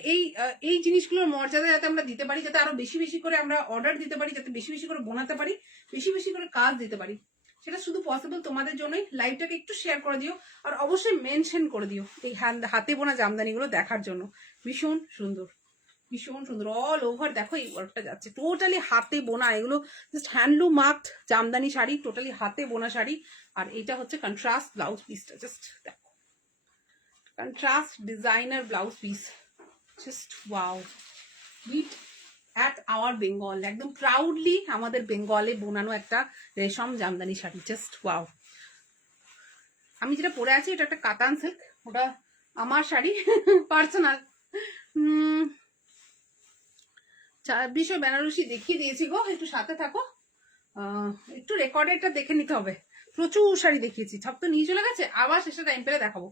এই জিনিসগুলোর মর্যাদা যাতে আমরা দিতে পারি, যাতে আরো বেশি বেশি করে আমরা অর্ডার দিতে পারি, যাতে বেশি বেশি করে বোনাতে পারি, বেশি বেশি করে কাজ দিতে পারি, সেটা শুধু পসিবল তোমাদের জন্যই। লাইভটাকে একটু শেয়ার করে দিও, আর অবশ্যই মেনশন করে দিও এই হাতে বোনা জামদানিগুলো দেখার জন্য। ভীষণ সুন্দর, ভীষণ সুন্দর, অল ওভার দেখো এই ওয়ার্কটা যাচ্ছে, টোটালি হাতে বোনা। এগুলো just handloom marked Jamdani sari, totally হাতে বোনা শাড়ি। আর এটা হচ্ছে কন্ট্রাস্ট ব্লাউজ পিসটা, জাস্ট দেখো, contrast designer blouse piece, just wow, with at our Bengal, একদম প্রাউডলি আমাদের বেঙ্গলে বোনানো একটা রেশম জামদানি শাড়ি। Just wow. আমি যেটা পরে আছি এটা একটা কাতান সিল্ক, ওটা আমার শাড়ি পার্সোনাল। বিষয় বেনারসি দেখিয়ে দিয়েছি গো, একটু সাথে থাকো, একটু রেকর্ডেরটা দেখে নিতে হবে। প্রচুর শাড়ি দেখিয়েছি, সব তো নিয়ে চলে গেছে, আবার শেষে টাইম পেলে দেখাবো।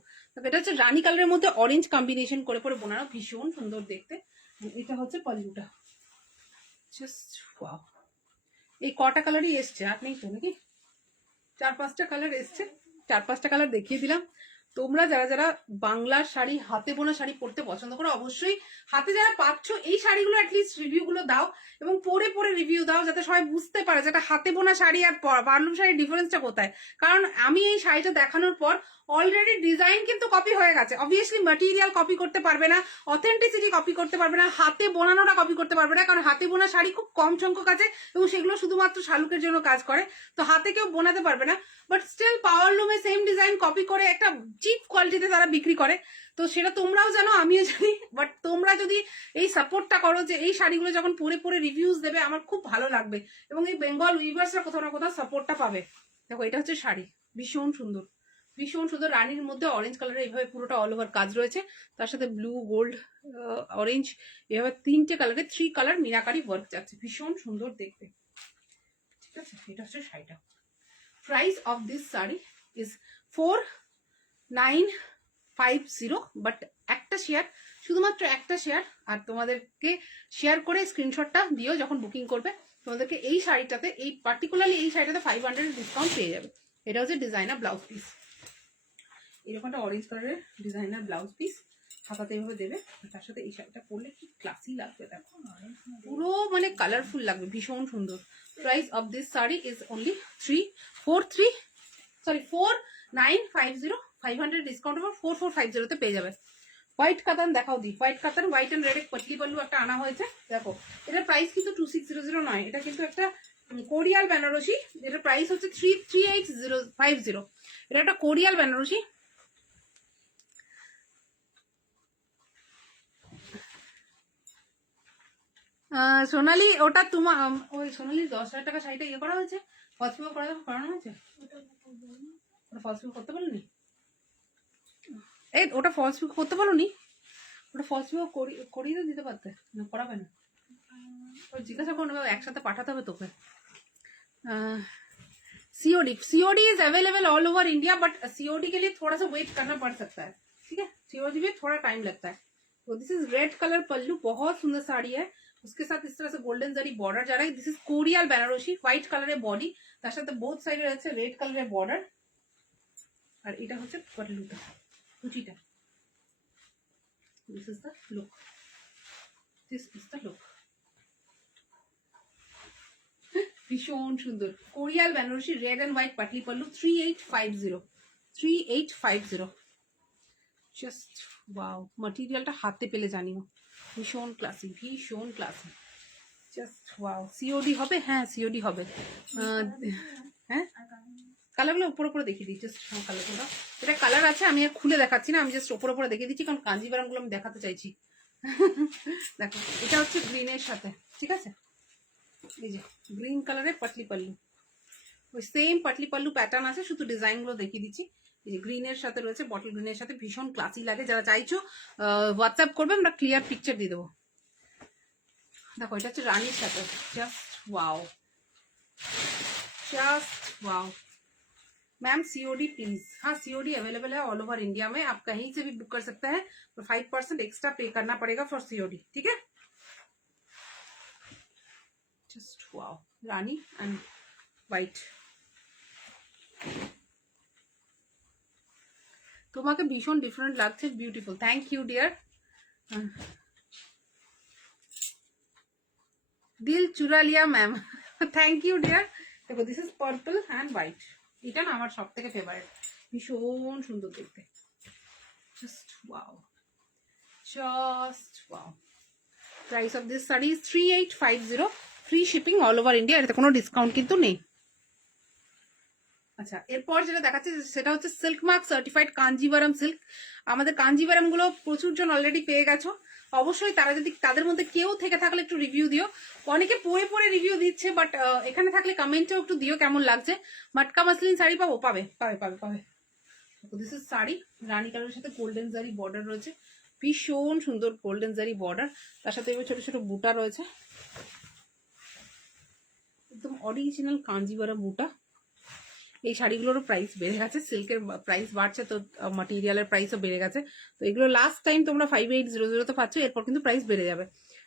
এটা হচ্ছে রানী কালারের মধ্যে অরেঞ্জ কম্বিনেশন করে পরে বোনানো, ভীষণ সুন্দর দেখতে। এটা হচ্ছে পল্লুটা। Just wow. এই কটা কালারই এসছে, আর নেই তো নাকি? 4-5টা কালার এসছে, 4-5টা কালার দেখিয়ে দিলাম। তোমরা যারা যারা বাংলার শাড়ি, হাতে বোনা শাড়ি পরতে পছন্দ করো, অবশ্যই হাতে যারা পাচ্ছ এই শাড়িগুলো অ্যাটলিস্ট রিভিউ গুলো দাও এবং পরে পরে রিভিউ দাও, যাতে সবাই বুঝতে পারে যেটা হাতে বোনা শাড়ি আর পার্লুম শাড়ির ডিফারেন্সটা কোথায়। কারণ আমি এই শাড়িটা দেখানোর পর অলরেডি ডিজাইন কিন্তু কপি হয়ে গেছে। অবভিয়াসলি ম্যাটেরিয়াল কপি করতে পারবে না, অথেন্টিসিটি কপি করতে পারবে না, হাতে বোনানোটা কপি করতে পারবে না, কারণ হাতে বোনা শাড়ি খুব কম সংখ্যক আছে এবং সেগুলো শুধুমাত্র শালুকের জন্য কাজ করে, তো হাতে কেউ বোনাতে পারবে না। বাট স্টিল পাওয়ারলুমে সেম ডিজাইন কপি করে একটা চিপ কোয়ালিটিতে তারা বিক্রি করে, তো সেটা তোমরাও জানো আমিও জানি। বাট তোমরা যদি এই সাপোর্টটা করো যে এই শাড়িগুলো যখন পরে পরে রিভিউজ দেবে, আমার খুব ভালো লাগবে এবং এই বেঙ্গল উইভার্সরা কোথাও না কোথাও সাপোর্টটা পাবে। দেখো এটা হচ্ছে শাড়ি, ভীষণ সুন্দর, ভীষণ সুন্দর। রানীর মধ্যে অরেঞ্জ কালারের এইভাবে পুরোটা অল ওভার কাজ রয়েছে, তার সাথে ব্লু, গোল্ড, অরেঞ্জ, এভাবে 3টে কালারে 3 কালার মিনাকারি ওয়ার্ক যাচ্ছে, ভীষণ সুন্দর দেখতে। ঠিক আছে, এটা হচ্ছে শাড়িটা। Price of this sari is 4950, but একটা শেয়ার, শুধুমাত্র একটা শেয়ার, আর তোমাদেরকে শেয়ার করে স্ক্রিনশটটা দিও যখন বুকিং করবে, তোমাদেরকে এই শাড়িটাতে, এই পার্টিকুলারলি এই শাড়িটাতে 500 ডিসকাউন্ট পেয়ে যাবে। এটা হচ্ছে ডিজাইনার ব্লাউজ পিস, এরকম একটা অরেঞ্জ কালারের ডিজাইনার ব্লাউজ পিস হাতাতে এভাবে দেবে, তার সাথে এই শাড়িটা পরলে কি ক্লাসি লাগবে দেখো, পুরো মানে কালারফুল লাগবে, ভীষণ সুন্দর। Price of this sari is only 4950, 500 discount over 4450 তে পেয়ে যাবে। হোয়াইট কাতান দেখাও দি, হোয়াইট কাতান, white and red potli pallu একটা আনা হয়েছে। দেখো এটার প্রাইস কিন্তু 2600 নয়, এটা কিন্তু একটা কোরিয়াল বেনারসি, এটার প্রাইস হচ্ছে 33850। এটা একটা কোরিয়াল বেনারসি। সোনালি, ওটা তোমার ওই সোনালি 10,000 টাকা শাড়িটা ইয়ে করা হয়েছে, ফলস পিকো করানো হয়েছে, ওটা ফলস পিকো করতে পারোনি? এই ওটা ফলস পিকো করতে পারোনি? ওটা ফলস পিকো করিয়ে তো দিতে পারতে, না করাবে না? ওই জিজ্ঞাসা করো না, একসাথে পাঠাতে হবে তোকে। COD is available all over India, but COD के लिए थोड़ा सा वेट करना पड़ सकता है, ठीक है? सीओडी में थोड़ा टाइम लगता है। तो दिस इज रेड कलर पल्लू, बहुत सुंदर साड़ी है, उसके साथ इस तरह से गोल्डन जरी बॉर्डर जा रहा है। This is chorial Banarasi, white colour body, তার সাথে বোথ সাইডে আছে রেড কালারের বর্ডার, আর এটা হচ্ছে পল্লুটা, কুচিটা। This is the look, this is the look, ভীষণ সুন্দর কোরিয়াল বেনারসি রেড এন্ড হোয়াইট পাটলি পল্লু, 3850। জাস্ট ওয়াও, ম্যাটেরিয়ালটা হাতে পেলে জানিও, ভীষণ ক্লাসি, ভীষণ ক্লাসি। Just wow. সিওডি হবে? হ্যাঁ সিওডি হবে। হ্যাঁ কালারগুলো উপর উপরে দেখিয়ে দিই, জাস্ট কালারগুলো, এটা কালার আছে, আমি আর খুলে দেখাচ্ছি না, আমি জাস্ট ওপর উপরে দেখিয়ে দিচ্ছি, কারণ কাঞ্জিভারামগুলো আমি দেখাতে চাইছি। দেখো এটা হচ্ছে গ্রিনের সাথে, ঠিক আছে? এই যে গ্রিন কালারের পাটলি পাল্লু, ওই সেম পাটলি পাল্লু প্যাটার্ন আছে, শুধু ডিজাইন গুলো দেখিয়ে দিচ্ছি। এই যে গ্রিনের সাথে রয়েছে, বটল গ্রিনের সাথে, ভীষণ ক্লাসি লাগে। যারা চাইছো হোয়াটসঅ্যাপ করবে, আমরা ক্লিয়ার পিকচার দিয়ে দেবো। দেখো এটা হচ্ছে রানীর সাথে, just wow, just wow. Ma'am COD please, हाँ सीओडी अवेलेबल है ऑल ओवर इंडिया में, आप कहीं से भी बुक कर सकते हैं, तो 5% एक्स्ट्रा पे करना पड़ेगा फॉर सीओडी, ठीक है? Just wow, Rani and white. তোমাকে ভীষণ ডিফারেন্ট লাগছে, বিউটিফুল, থ্যাংক ইউ ডিয়ার। দিল চুরা লিয়া ম্যাম, থ্যাংক ইউ ডিয়ার। দেখো this is purple and white, এটা না আমার সব থেকে ফেভারিট, ভীষণ সুন্দর দেখতে, just wow, just wow. Price of this sari is 3850, free shipping all over India, এটাতে কোনো ডিসকাউন্ট কিন্তু নেই। আচ্ছা এরপর যেটা দেখাচ্ছে সেটা হচ্ছে silk mark certified Kanjivaram silk. আমাদের কাঞ্জিভারাম গুলো প্রচুর জন অলরেডি পেয়ে গেছো, অবশ্যই তারা যদি তাদের মধ্যে কেউ থেকে থাকলে একটু রিভিউ দিও। অনেকে পরে পরে রিভিউ দিচ্ছে, বাট এখানে থাকলে কমেন্টেও একটু দিও কেমন লাগছে। মাটকা মাসলিন শাড়ি পাবো? পাবে পাবে পাবে পাবে। দিস ইজ শাড়ি, রানী কালারের সাথে গোল্ডেন জারি বর্ডার রয়েছে, ভীষণ সুন্দর গোল্ডেন জারি বর্ডার, তার সাথে ছোট ছোট বুটা রয়েছে, একদম অরিজিনাল কাঞ্জিভারাম বুটা। এই শাড়িগুলোরও প্রাইস বেড়ে গেছে, সিল্কের প্রাইস বাড়ছে তো মাটেরিয়ালের প্রাইসও বেড়ে গেছে। তো এগুলো লাস্ট টাইম তোমরা 5800 তো পাচ্ছ, এরপর কিন্তু প্রাইস বেড়ে যাবে।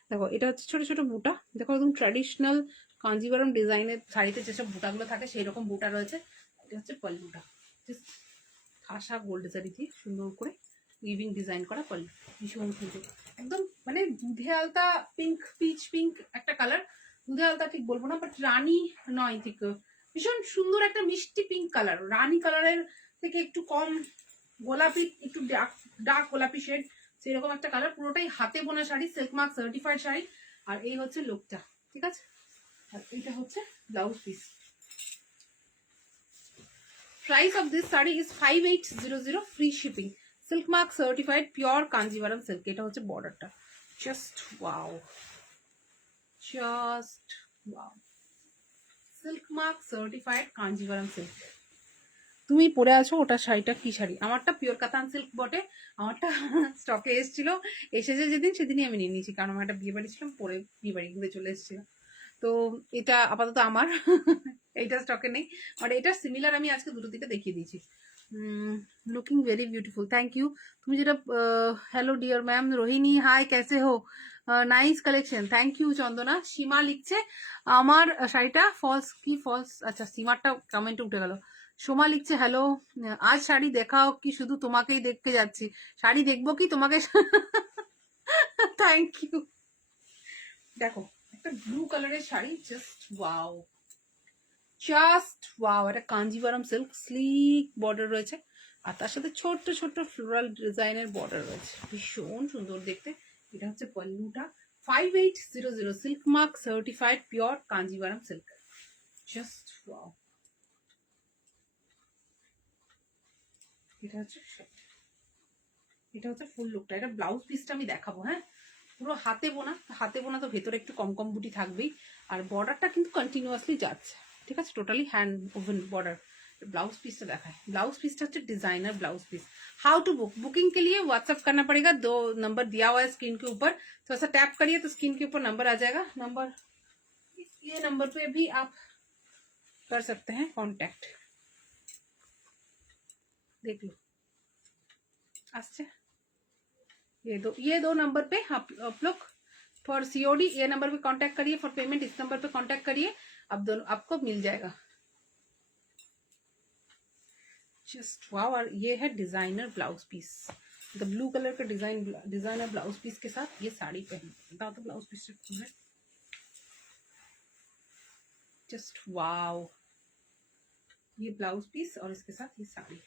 দেখো এটা হচ্ছে ছোট ছোট বুটা, দেখো একদম ট্র্যাডিশনাল কাঞ্জিভারাম ডিজাইনের শাড়িতে যেসব বুটাগুলো থাকে সেই রকম বুটা রয়েছে। এটা হচ্ছে পল্লুটা, খাসা গোল্ড জারি দিয়ে সুন্দর করে উইভিং ডিজাইন করা পল্লু, ভীষণ সুন্দর, একদম মানে দুধে আলতা পিঙ্ক, পিচ পিঙ্ক একটা কালার, দুধে আলতা ঠিক বলবো না, বাট রানী নয় ঠিক, ভীষণ সুন্দর একটা মিষ্টি পিঙ্ক কালার, রানী কালারের থেকে একটু কম গোলাপি, একটু ডার্ক গোলাপি শেড, সেরকম একটা কালার, পুরোটাই হাতে বোনা sari, silk mark certified sari. আর এই হচ্ছে লুকটা, ঠিক আছে। আর এটা হচ্ছে blouse piece. Price of this saree is 5800, free shipping, silk mark certified pure Kanjivaram silk. এটা হচ্ছে বর্ডারটা, just wow, just wow, silk mark certified Kanjivaram silk। তুমি পরে আছো ওটা শাড়িটা কি শাড়ি? আমারটা পিওর কাতান সিল্ক বটে, আমারটা স্টকে এসেছিল, এসেছে যেদিন সেদিনই আমি নিয়ে নিয়েছি, কারণ আমার একটা বিয়ে বাড়ি ছিলাম, পরে বিয়ে বাড়ি ঘুরে চলে এসেছিলাম। তো এটা আপাতত আমার এইটা স্টকে নেই, বাট এটা সিমিলার আমি আজকে দুটো দিকে দেখিয়ে দিয়েছি। Looking very beautiful, thank you. তুমি যেটা hello dear ma'am, Rohini hi कैसे हो, nice collection, thank you. Chandana, Seema লিখছে আমার শাড়িটা ফলস কি ফলস, আচ্ছা সীমারটা কমেন্টে উঠে গেল। সোমা লিখছে হ্যালো, আজ শাড়ি দেখাও কি শুধু তোমাকেই দেখতে যাচ্ছি, শাড়ি দেখবো কি তোমাকে। Thank you. দেখো একটা ব্লু কালারের sari, just wow, just wow, এটা কাঞ্জিভারাম সিল্ক, স্লিক বর্ডার রয়েছে, আর তার সাথে ছোট্ট ছোট্ট ফ্লোরাল ডিজাইনের বর্ডার রয়েছে, ভীষণ সুন্দর দেখতে। এটা হচ্ছে পল্লুটা, 5800, silk mark certified pure Kanjivaram silk, just wow. এটা হচ্ছে এটা হচ্ছে ফুল লুকটা। এটা ব্লাউজ পিসটা আমি দেখাবো, হ্যাঁ, পুরো হাতে বোনা, হাতে বোনা তো ভেতরে একটু কম কম বুটি থাকবেই, আর বর্ডারটা কিন্তু কন্টিনিউয়াসলি যাচ্ছে, ঠিক আছে, totally hand woven border. Blouse piece तो देखा है, ब्लाउज पीस हচ্ছে designer blouse piece. How to book, booking के लिए व्हाट्सएप करना पड़ेगा, 2 नंबर दिया हुआ है स्क्रीन के ऊपर, थोड़ा सा टैप करिए तो स्क्रीन के ऊपर नंबर आ जाएगा, नंबर ये नंबर पे भी आप कर सकते हैं कांटेक्ट। देख लो अच्छा, ये दो नंबर पे आप लोग फॉर सीओडी ये नंबर पे कांटेक्ट करिए, फॉर पेमेंट इस नंबर पे कांटेक्ट करिए, अब दोनों आपको मिल जाएगा। Just wow. और ये है designer blouse piece, the blue colour का डिजाइनर ब्लाउज पीस के साथ ये साड़ी पहन, बताओ तो ब्लाउज पीस है, जस्ट वाओ, ये ब्लाउज पीस और इसके साथ ये साड़ी,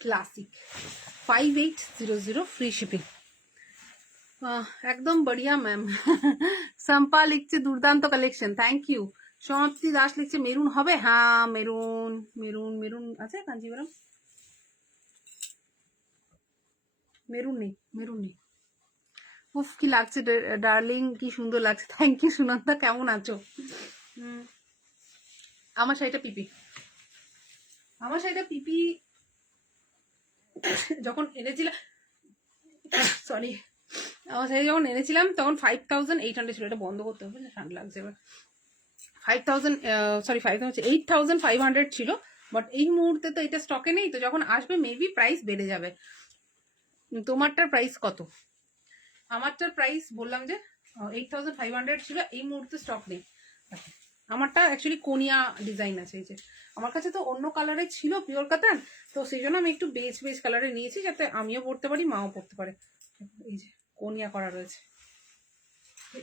क्लासिक, 5800, फ्री शिपिंग, একদম বড়িয়া ম্যাম। সম্পা লিখছে দুর্দান্ত কালেকশন, থ্যাংক ইউ। সমাপ্তি দাস লিখছে মেরুন হবে, হ্যাঁ মেরুন মেরুন মেরুন আছে কাঞ্জিভারাম, মেরুন নেই, মেরুন নেই। উফ কি লাগছে ডার্লিং, কি সুন্দর লাগছে, থ্যাংক ইউ। সুনন্দা কেমন আছো? আমার শাড়িটা পিপি, আমার শাড়িটা পিপি যখন এনেছিলাম, সরি, আমার শাড়ি যখন এনেছিলাম তখন 5800 ছিল, এটা বন্ধ করতে হবে, ঠান্ডা লাগছে এবার। 8500 ছিল, বাট এই মুহূর্তে তো এটা স্টকে নেই, তো যখন আসবে মেবি প্রাইস বেড়ে যাবে। তোমারটার প্রাইস কত? আমারটার প্রাইস বললাম যে 8500 ছিল, এই মুহূর্তে স্টক নেই। আমারটা অ্যাকচুয়ালি কোনিয়া ডিজাইন আছে, এই যে আমার কাছে তো অন্য কালারে ছিল পিওর কাতান, তো সেই জন্য আমি একটু বেজ বেজ কালারে নিয়েছি, যাতে আমিও পরতে পারি মাও পরতে পারে। এই যে কোনিয়া করা রয়েছে,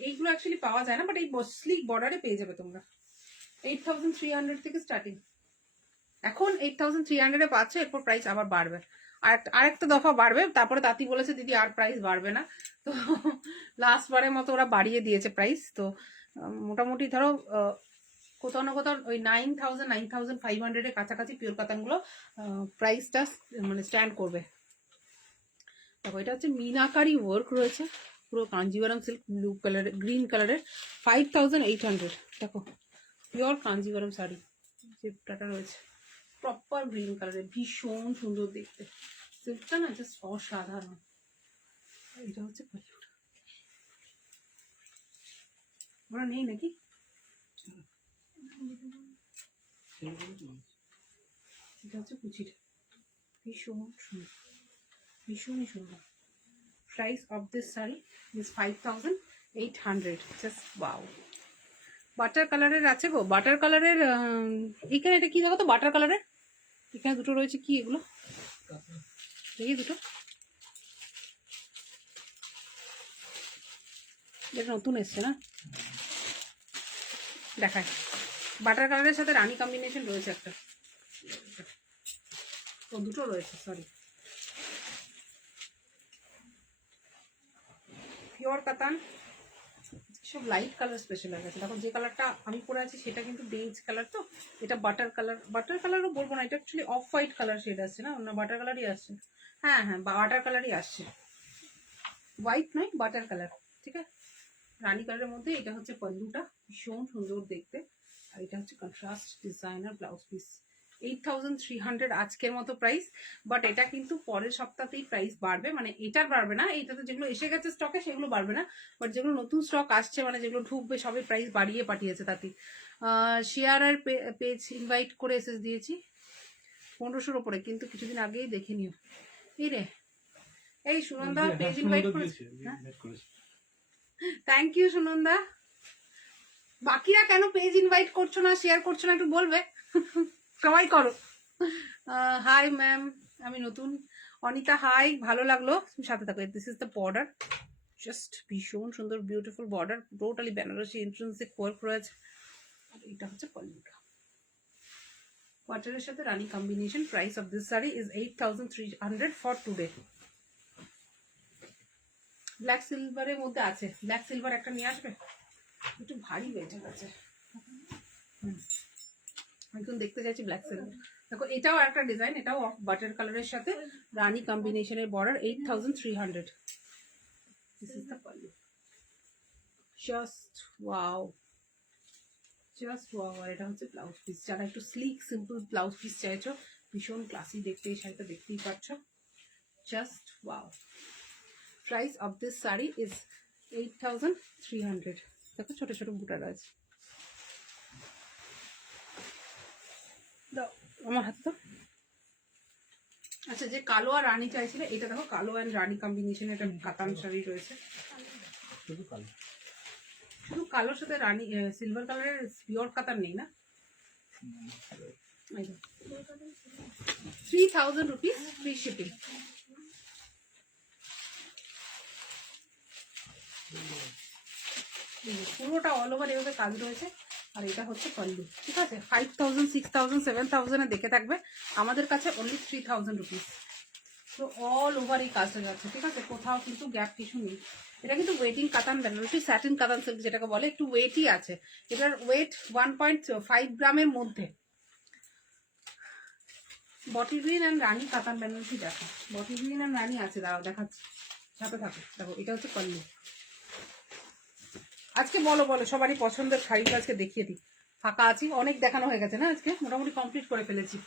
এইগুলো অ্যাকচুয়ালি পাওয়া যায় না, বাট এই স্লিক বর্ডারে পেয়ে যাবে তোমরা। 8300 থেকে স্টার্টিং, এখন 8300 পাচ্ছে, এরপর প্রাইস আবার বাড়বে, আর একটা দফা বাড়বে, তারপরে তাঁতি বলেছে দিদি আর প্রাইস বাড়বে না, তো লাস্ট বারের মতো ওরা বাড়িয়ে দিয়েছে প্রাইস। তো মোটামুটি ধরো কোথাও না কোথাও ওই 9500 কাছাকাছি পিওর কাতানগুলো প্রাইসটা মানে স্ট্যান্ড করবে। দেখো এটা হচ্ছে মিনাকারি ওয়ার্ক রয়েছে, পুরো কাঞ্জিভারাম সিল্ক ব্লু কালারের গ্রিন কালারের 5800 দেখো পিওর কাঞ্জিভারাম শাড়ি যে বুটাটা রয়েছে প্রপার গ্রিন কালারের ভীষণ সুন্দর দেখতে সিল্কটা না জাস্ট অসাধারণ এটা হচ্ছে পাল্লুটা ওরা নেই নাকি এটা হচ্ছে কুচিটা ভীষণ সুন্দর ভীষণই সুন্দর price of this sari is 5800 just wow butter কালারের আছে গো বাটার কালারের এখানে এটা কি দেখো তো বাটার কালারের এখানে দুটো রয়েছে কি এগুলো এই দুটো এটা নতুন এসছে না দেখায় বাটার কালারের সাথে রানী কম্বিনেশন রয়েছে একটা ও দুটো রয়েছে সরি পিওর কাতান সব লাইট কালার স্পেশাল হয়ে গেছে দেখো যে কালারটা আমি পরে আছি সেটা কিন্তু বেজ কালার তো এটা বাটার কালারও বলবো না এটা actually off white colour shade আসছে না না বাটার কালারই আসছে হ্যাঁ হ্যাঁ বাটার কালারই আসছে হোয়াইট নয় বাটার কালার ঠিক আছে রানী কালারের মধ্যে এটা হচ্ছে পল্লুটা ভীষণ সুন্দর দেখতে আর এটা হচ্ছে কন্ট্রাস্ট ডিজাইনার ব্লাউজ পিস 8300 আজকের মতো প্রাইস বাট এটা কিন্তু পরের সপ্তাহতেই প্রাইস বাড়বে মানে এটা বাড়বে না এইটাতে যেগুলো এসে গেছে স্টকে সেগুলো বাড়বে না বাট যেগুলো নতুন স্টক আসছে মানে যেগুলো ঢুকবে সবই প্রাইস বাড়িয়ে পাঠিয়েছে তাতে শেয়ার আর পেজ ইনভাইট করে এসে দিয়েছি 1500-র উপরে কিন্তু কিছুদিন আগেই দেখে নিও এই রে এই সুনন্দা পেজ ইনভাইট করেছে থ্যাংক ইউ সুনন্দা বাকিরা কেন পেজ ইনভাইট করছো না শেয়ার করছো না একটু বলবে সবাই করো হাই ম্যাম আমি নতুন অনিতা হাই ভালো লাগলো তুমি সাথে থাকো this is the border just ভীষণ সুন্দর বিউটিফুল বর্ডার টোটালি বেনারসি এন্ট্রান্সে ওয়ার্ক রয়েছে আর এটা হচ্ছে পল্লুটা কোয়ার্টারের সাথে রানী combination price of this sari is 8300 for today black সিলভারের মধ্যে আছে ব্ল্যাক সিলভার একটা নিয়ে আসবে একটু ভারী হয়েছে গেছে এখন দেখতে চাইছি ব্ল্যাক সিলভার দেখো এটাও একটা ডিজাইন এটাও অফ বাটার কালারের সাথে রানী কম্বিনেশনের border 8300 this is the pallu just wow আর এটা হচ্ছে ব্লাউজ পিস যারা একটু স্লিক সিম্পল ব্লাউজ পিস চাইছো ভীষণ ক্লাসি দেখতে এই শাড়িটা দেখতেই পাচ্ছ just wow price of this sari is 8300 দেখো ছোট ছোট বুটার আছে আমার হাতে তো আচ্ছা যে কালো আর রানী চাইছিলে এটা দেখো কালো আর রানী কম্বিনেশন একটা কাতান শাড়ি রয়েছে শুধু কালোর সাথে রানী সিলভার কালারের পিওর কাতান নেই না 3000 রুপিস ফ্রি শিপিং পুরোটা অল ওভার এভাবে কাজ রয়েছে আর এটা হচ্ছে পল্লু ঠিক আছে 5000 6000 7000 এ দেখে থাকবে আমাদের কাছে অনলি 3000 রুপিস তো অল ওভার এই কাজটা যাচ্ছে ঠিক আছে কোথাও কিন্তু গ্যাপ কিছু নেই এটা কিন্তু ওয়েটিং কাতান বেনারসি স্যাটিন কাতান সিল্ক যেটাকে বলে একটু ওয়েটই আছে এটার ওয়েট 1.5 গ্রামের মধ্যে বটি গ্রিন অ্যান্ড রানী কাতান বেনারসি দেখো বটি গ্রিন অ্যান্ড রানী আছে দাঁড়াও দেখাচ্ছি সাথে থাকো দেখো এটা হচ্ছে পল্লু আজকে বলো সবারই পছন্দের শাড়িটা আজকে দেখিয়ে দিই ফাঁকা আছি অনেক দেখানো হয়ে গেছে না আজকে মোটামুটি কমপ্লিট করে ফেলেছি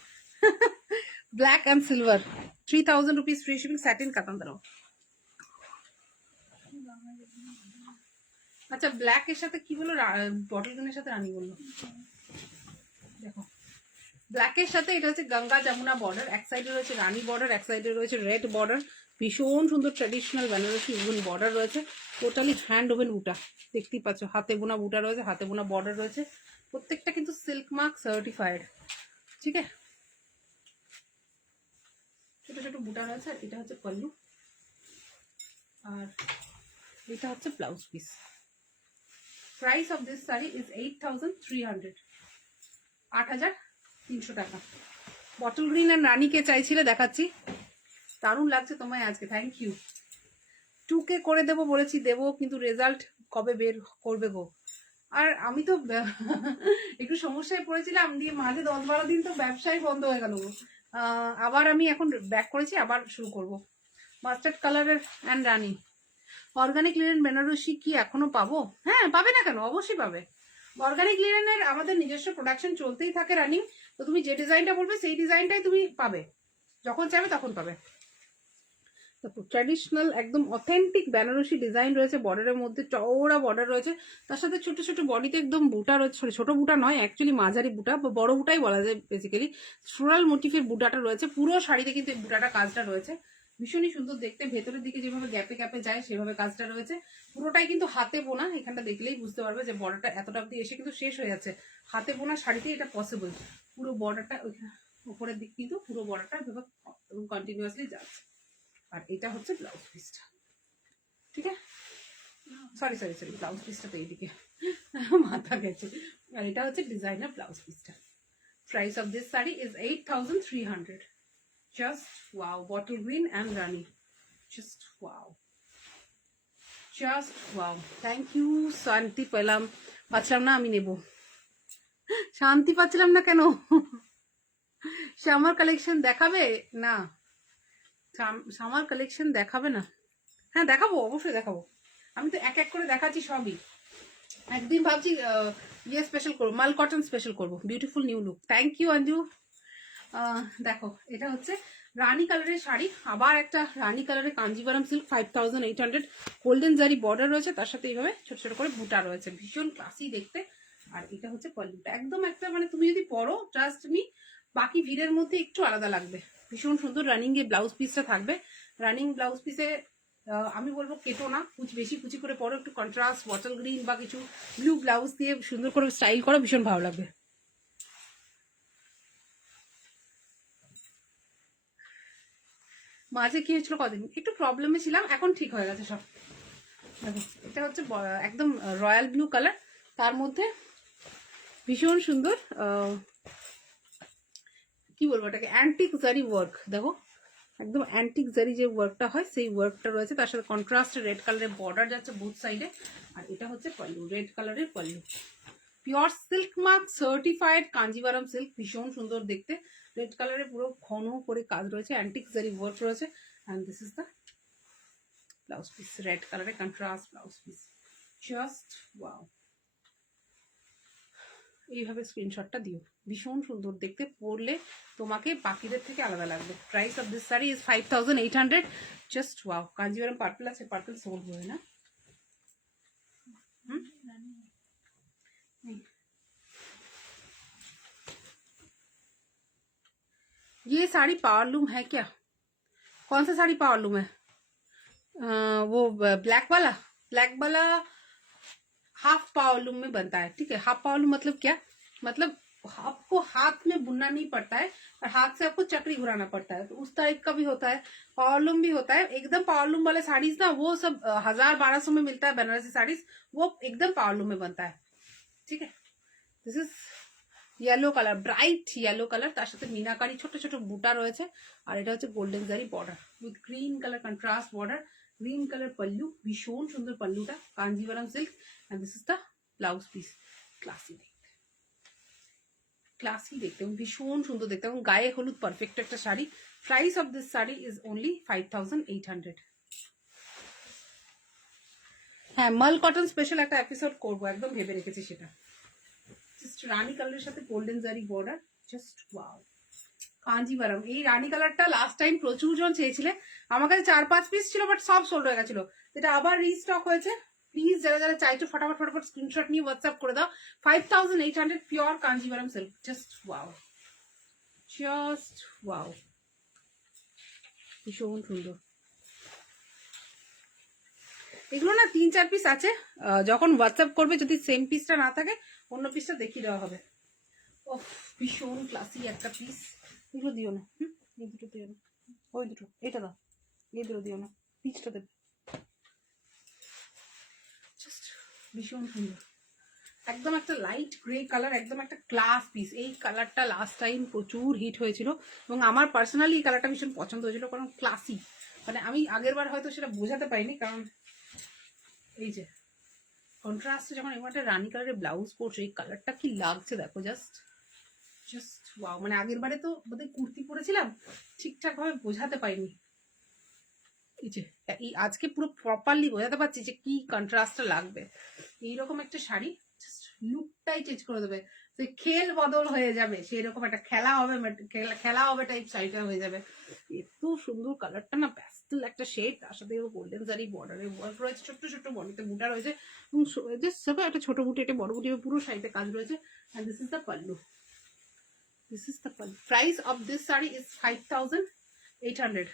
black and silver 3000 rupees free shipping satin কাতান দাও আচ্ছা ব্ল্যাক এর সাথে কি বলো বটল গ্রিনের সাথে রানী বললো দেখো ব্ল্যাক এর সাথে এটা হচ্ছে গঙ্গা যমুনা বর্ডার এক সাইডে রয়েছে রানী বর্ডার এক সাইডে রয়েছে রেড বর্ডার ভীষণ সুন্দর ট্র্যাডিশনাল বেনারসি ইভেন বর্ডার রয়েছে টোটালি হ্যান্ড ওভেন বুটা দেখতেই পাচ্ছ হাতে বোনা বুটা রয়েছে হাতে বোনা বর্ডার রয়েছে প্রত্যেকটা কিন্তু সিল্ক মার্ক সার্টিফাইড ঠিক আছে ছোট ছোট বুটা রয়েছে আর এটা হচ্ছে পল্লু আর এটা হচ্ছে blouse piece price of this sari is 8300 8300 টাকা বটল গ্রিন আর রানীকে চাইছিলে দেখাচ্ছি দারুণ লাগছে তোমায় আজকে থ্যাংক ইউ 2K করে দেবো বলেছি দেবো কিন্তু রেজাল্ট কবে বের করবে গো আর আমি তো একটু সমস্যায় পড়েছিলাম দিয়ে মাঝে 10-12 দিন তো ব্যবসায় বন্ধ হয়ে গেল আবার আমি এখন ব্যাক করেছি আবার শুরু করব মাস্টার্ড কালারের and Rani organic linen Benarasi কি এখনো পাবো? হ্যাঁ, পাবে না কেন, অবশ্যই পাবে। অর্গানিক লিনেনের আমাদের নিজস্ব প্রোডাকশন চলতেই থাকে রানিং। তো তুমি যে ডিজাইনটা বলবে সেই ডিজাইনটাই তুমি পাবে, যখন চাইবে তখন পাবে। ট্র্যাডিশনাল একদম অথেন্টিক বেনারসি ডিজাইন রয়েছে, বর্ডারের মধ্যে চওড়া বর্ডার রয়েছে, তার সাথে ছোট ছোট বডিতে একদম বুটা রয়েছে, সরি ছোট বুটা নয়, অ্যাকচুয়ালি মাঝারি বুটা বা বড় বুটাই বলা যায় বেসিক্যালি। ফ্লোরাল মোটিফের বুটাটা রয়েছে পুরো শাড়িতে, কিন্তু এই বুটাটা কাজটা রয়েছে ভীষণই সুন্দর দেখতে। ভেতরের দিকে যেভাবে গ্যাপে গ্যাপে যায় সেভাবে কাজটা রয়েছে, পুরোটাই কিন্তু হাতে বোনা। এখানটা দেখলেই বুঝতে পারবে যে বর্ডারটা এতটা অব্দি এসে কিন্তু শেষ হয়ে যাচ্ছে। হাতে বোনা শাড়িতে এটা পসিবল। পুরো বর্ডারটা উপরের দিক কিন্তু পুরো বর্ডারটা এভাবে কন্টিনিউয়াসলি যাচ্ছে। আর এটা হচ্ছে ব্লাউজ পিসটা, ঠিক আছে? সরি সরি সরি, ব্লাউজ পিসটা তো এইদিকে মাথা গেছে। আর এটা হচ্ছে ডিজাইনার ব্লাউজ পিসটা। Price of this sari is 8300। Just wow, bottle green and Rani, just wow, just wow. Thank you. শান্তি পেলাম, পাচ্ছিলাম না আমি নেব, শান্তি পাচ্ছিলাম না কেন? সামার কালেকশন দেখাবে না? সামার কালেকশন দেখাবে না? হ্যাঁ দেখাবো, অবশ্যই দেখাবো। আমি তো এক এক করে দেখাচ্ছি সবই। একদিন ভাবছি ইয়ে স্পেশাল করবো, মাল কটন স্পেশাল করবো। Beautiful new look, thank you Anju. দেখো এটা হচ্ছে রানী কালারের শাড়ি, আবার একটা রানী কালারের Kanjivaram silk, 5800। Golden zari border রয়েছে, তার সাথে এইভাবে ছোট ছোট করে বুটা রয়েছে, ভীষণ ক্লাসি দেখতে। আর এটা হচ্ছে পল্লুটা, একদম একটা মানে তুমি যদি পরো ট্রাস্ট মি বাকি ভিড়ের মধ্যে একটু আলাদা লাগবে। ভীষণ সুন্দর রানিং এ ব্লাউজ পিসটা থাকবে। রানিং ব্লাউজ পিসে আমি বলবো কেটো না, বেশি কুচি করে পরো, একটু কন্ট্রাস্ট বটল গ্রিন বা কিছু ব্লু ব্লাউজ দিয়ে সুন্দর করে স্টাইল করো, ভীষণ ভালো লাগবে। মাঝে কি হয়েছিল, কদিন একটু প্রবলেমে ছিলাম, এখন ঠিক হয়ে গেছে সব। এটা হচ্ছে একদম রয়্যাল ব্লু কালার, তার মধ্যে ভীষণ সুন্দর কি বলবো এটাকে, অ্যান্টিক জারি ওয়ার্ক। দেখো একদম অ্যান্টিক জারি যে ওয়ার্কটা হয় সেই ওয়ার্কটা রয়েছে, তার সাথে কন্ট্রাস্ট রেড কালারের বর্ডার যাচ্ছে বোথ সাইডে। আর এটা হচ্ছে পল্লু, রেড কালারের pallu. Pure silk mark certified Kanjivaram silk, ভীষণ সুন্দর দেখতে। রেড কালারের পুরো ঘন করে কাজ রয়েছে, অ্যান্টিক জারি ওয়ার্ক রয়েছে। And this is the blouse piece, red কালারের contrast blouse piece, just wow. এইভাবে স্ক্রিনশটটা দিও, ভীষণ সুন্দর দেখতে, পরলে তোমাকে বাকিদের থেকে আলাদা লাগবে। Price of this sari is 5800। Just wow. Kanjivaram purple আছে, পার্পল সোল্ড হয় না? ये साड़ी पावरलूम है क्या? कौन सा साड़ी पावरलूम है? वो ब्लैक वाला, ब्लैक वाला हाफ पावरलूम में बनता है, ठीक है? हाफ पावरलूम मतलब क्या, मतलब आपको हाथ में बुनना नहीं पड़ता है और हाथ से आपको चक्री घुराना पड़ता है, तो उस टाइप का भी होता है। पावरलूम भी होता है, एकदम पावरलूम वाले साड़ीज ना वो सब 1000-1200 में मिलता है बनारसी साड़ीज, वो एकदम पावरलूम में बनता है, ठीक है? This is yellow colour, bright yellow colour, তার সাথে মিনাকারি ছোট ছোট বুটা রয়েছে। আর এটা হচ্ছে golden zari border with green colour contrast border, green colour pallu, ভীষণ সুন্দর পল্লুটা, Kanjivaram silk. And this is the blouse piece. Classy দেখতে, ক্লাসি দেখতে, ভীষণ সুন্দর দেখতে, এবং গায়ে হলুদ পারফেক্ট একটা শাড়ি। Price of this sari is only 5800। হ্যাঁ, মাল কটন স্পেশাল একটা এপিসোড করবো, একদম ভেবে রেখেছি সেটা। জাস্ট রানী কালারের সাথে golden zari border, just wow. Kanjivaram, এই রানী কালারটা লাস্ট টাইম প্রচুর জন চেয়েছিলে, আমার কাছে 4-5 পিস ছিল, বাট সব সোল্ড হয়ে গেছিল। এটা আবার রিস্টক হয়েছে। প্লিজ যারা যারা চাইছো ফটাফট ফটাফট স্ক্রিনশট নিয়ে হোয়াটসঅ্যাপ করে দাও। 5800 pure Kanjivaram silk, just wow, just wow, ভীষণ সুন্দর। এগুলো না 3-4 পিস আছে, যখন হোয়াটসঅ্যাপ করবে যদি সেম পিসটা না থাকে অন্য পিসটা দেখিয়ে দেওয়া হবে। ও ভীষণ ক্লাসি একটা পিস। এগুলো দিও না, এই দুটো দিও না, ওই দুটো, এটা দাও, এই দুটো দিও না, পিসটা দেবে। জাস্ট ভীষণ সুন্দর, একদম একটা লাইট গ্রে কালার, একদম একটা ক্লাস পিস। এই কালারটা লাস্ট টাইম প্রচুর হিট হয়েছিল এবং আমার পার্সোনালি এই কালারটা ভীষণ পছন্দ হয়েছিল, কারণ ক্লাসি। মানে আমি আগের বার হয়তো সেটা বোঝাতে পারিনি, কারণ এই যে কন্ট্রাস্টে যখন এবার একটা রানী কালারের ব্লাউজ পরছো, এই কালারটা কি লাগছে দেখো, জাস্ট জাস্ট ওয়াও। মানে আগের বারে তো বোধহয় কুর্তি পরেছিলাম, ঠিকঠাক ভাবে বোঝাতে পারিনি। এই যে এই আজকে পুরো প্রপারলি বোঝাতে পারছি যে কি কন্ট্রাস্টটা লাগবে। এইরকম একটা শাড়ি লুকটাই চেঞ্জ করে দেবে, সেই খেল বদল হয়ে যাবে, সেই রকম একটা খেলা হবে টাইপ শাড়িটা হয়ে যাবে। এত সুন্দর কালারটা না, প্যাস্টেল একটা শেড, তার সাথে গোল্ডেন জারি বর্ডারে ওয়ার্ক রয়েছে, ছোট্ট ছোট্ট বডিতে বুটা রয়েছে, এবং একটা ছোট বুটি একটা বড় বুটি পুরো শাড়িতে কাজ রয়েছে। and this is the pallu. This is the pallu. Price of this saree is 5,800.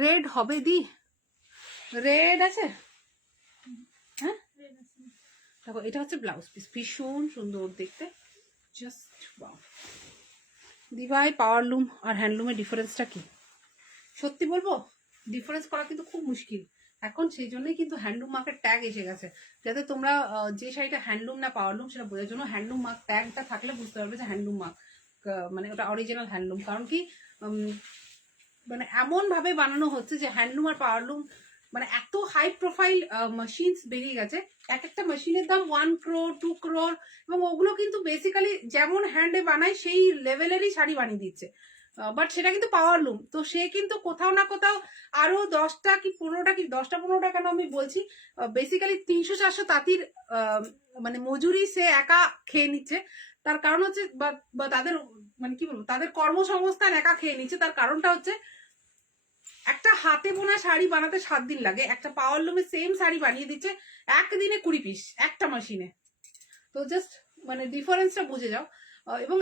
Red হবে দি, রেড আছে, হ্যাঁ দেখো এটা হচ্ছে ব্লাউজ পিস, ভীষণ সুন্দর দেখতে, জাস্ট ওয়াও। দিভাই পাওয়ারলুম আর হ্যান্ডলুমের ডিফারেন্সটা কি সত্যি বলবো, ডিফারেন্স করা কিন্তু খুব মুশকিল এখন, সেই জন্যই কিন্তু হ্যান্ডলুম মার্কের ট্যাগ এসে গেছে, যাতে তোমরা যে শাড়িটা হ্যান্ডলুম না পাওয়ারলুম সেটা বোঝার জন্য হ্যান্ডলুম মার্ক ট্যাগটা থাকলে বুঝতে পারবে যে হ্যান্ডলুম মার্ক, মানে ওটা অরিজিনাল হ্যান্ডলুম। কারণ কি মানে এমন ভাবে বানানো হচ্ছে যে হ্যান্ডলুম আর পাওয়ারলুম, মানে এত হাই প্রোফাইল মেশিনস বেরিয়ে গেছে, এক একটা মেশিনের দাম 1 crore 2 crore, এবং ওগুলো কিন্তু বেসিক্যালি যেমন হ্যান্ডে বানায় সেই লেভেলেরই শাড়ি বানিয়ে দিচ্ছে, বাট সেটা কিন্তু পাওয়ারলুম। তো সে কিন্তু কোথাও না কোথাও আরো 10টা কি 15টা কি 10টা 15টা কেন আমি বলছি, বেসিক্যালি 300-400 তাঁতির মানে মজুরি সে একা খেয়ে নিচ্ছে। তার কারণ হচ্ছে বা তাদের মানে কি বলবো, তাদের কর্মসংস্থান একা খেয়ে নিচ্ছে। তার কারণটা হচ্ছে একটা হাতে বোনা শাড়ি বানাতে 7 দিন লাগে, একটা পাওয়ারলুমে সেম শাড়ি বানিয়ে দিচ্ছে একদিনে 20 পিস একটা মেশিনে। তো জাস্ট মানে ডিফারেন্সটা বুঝে যাও। এবং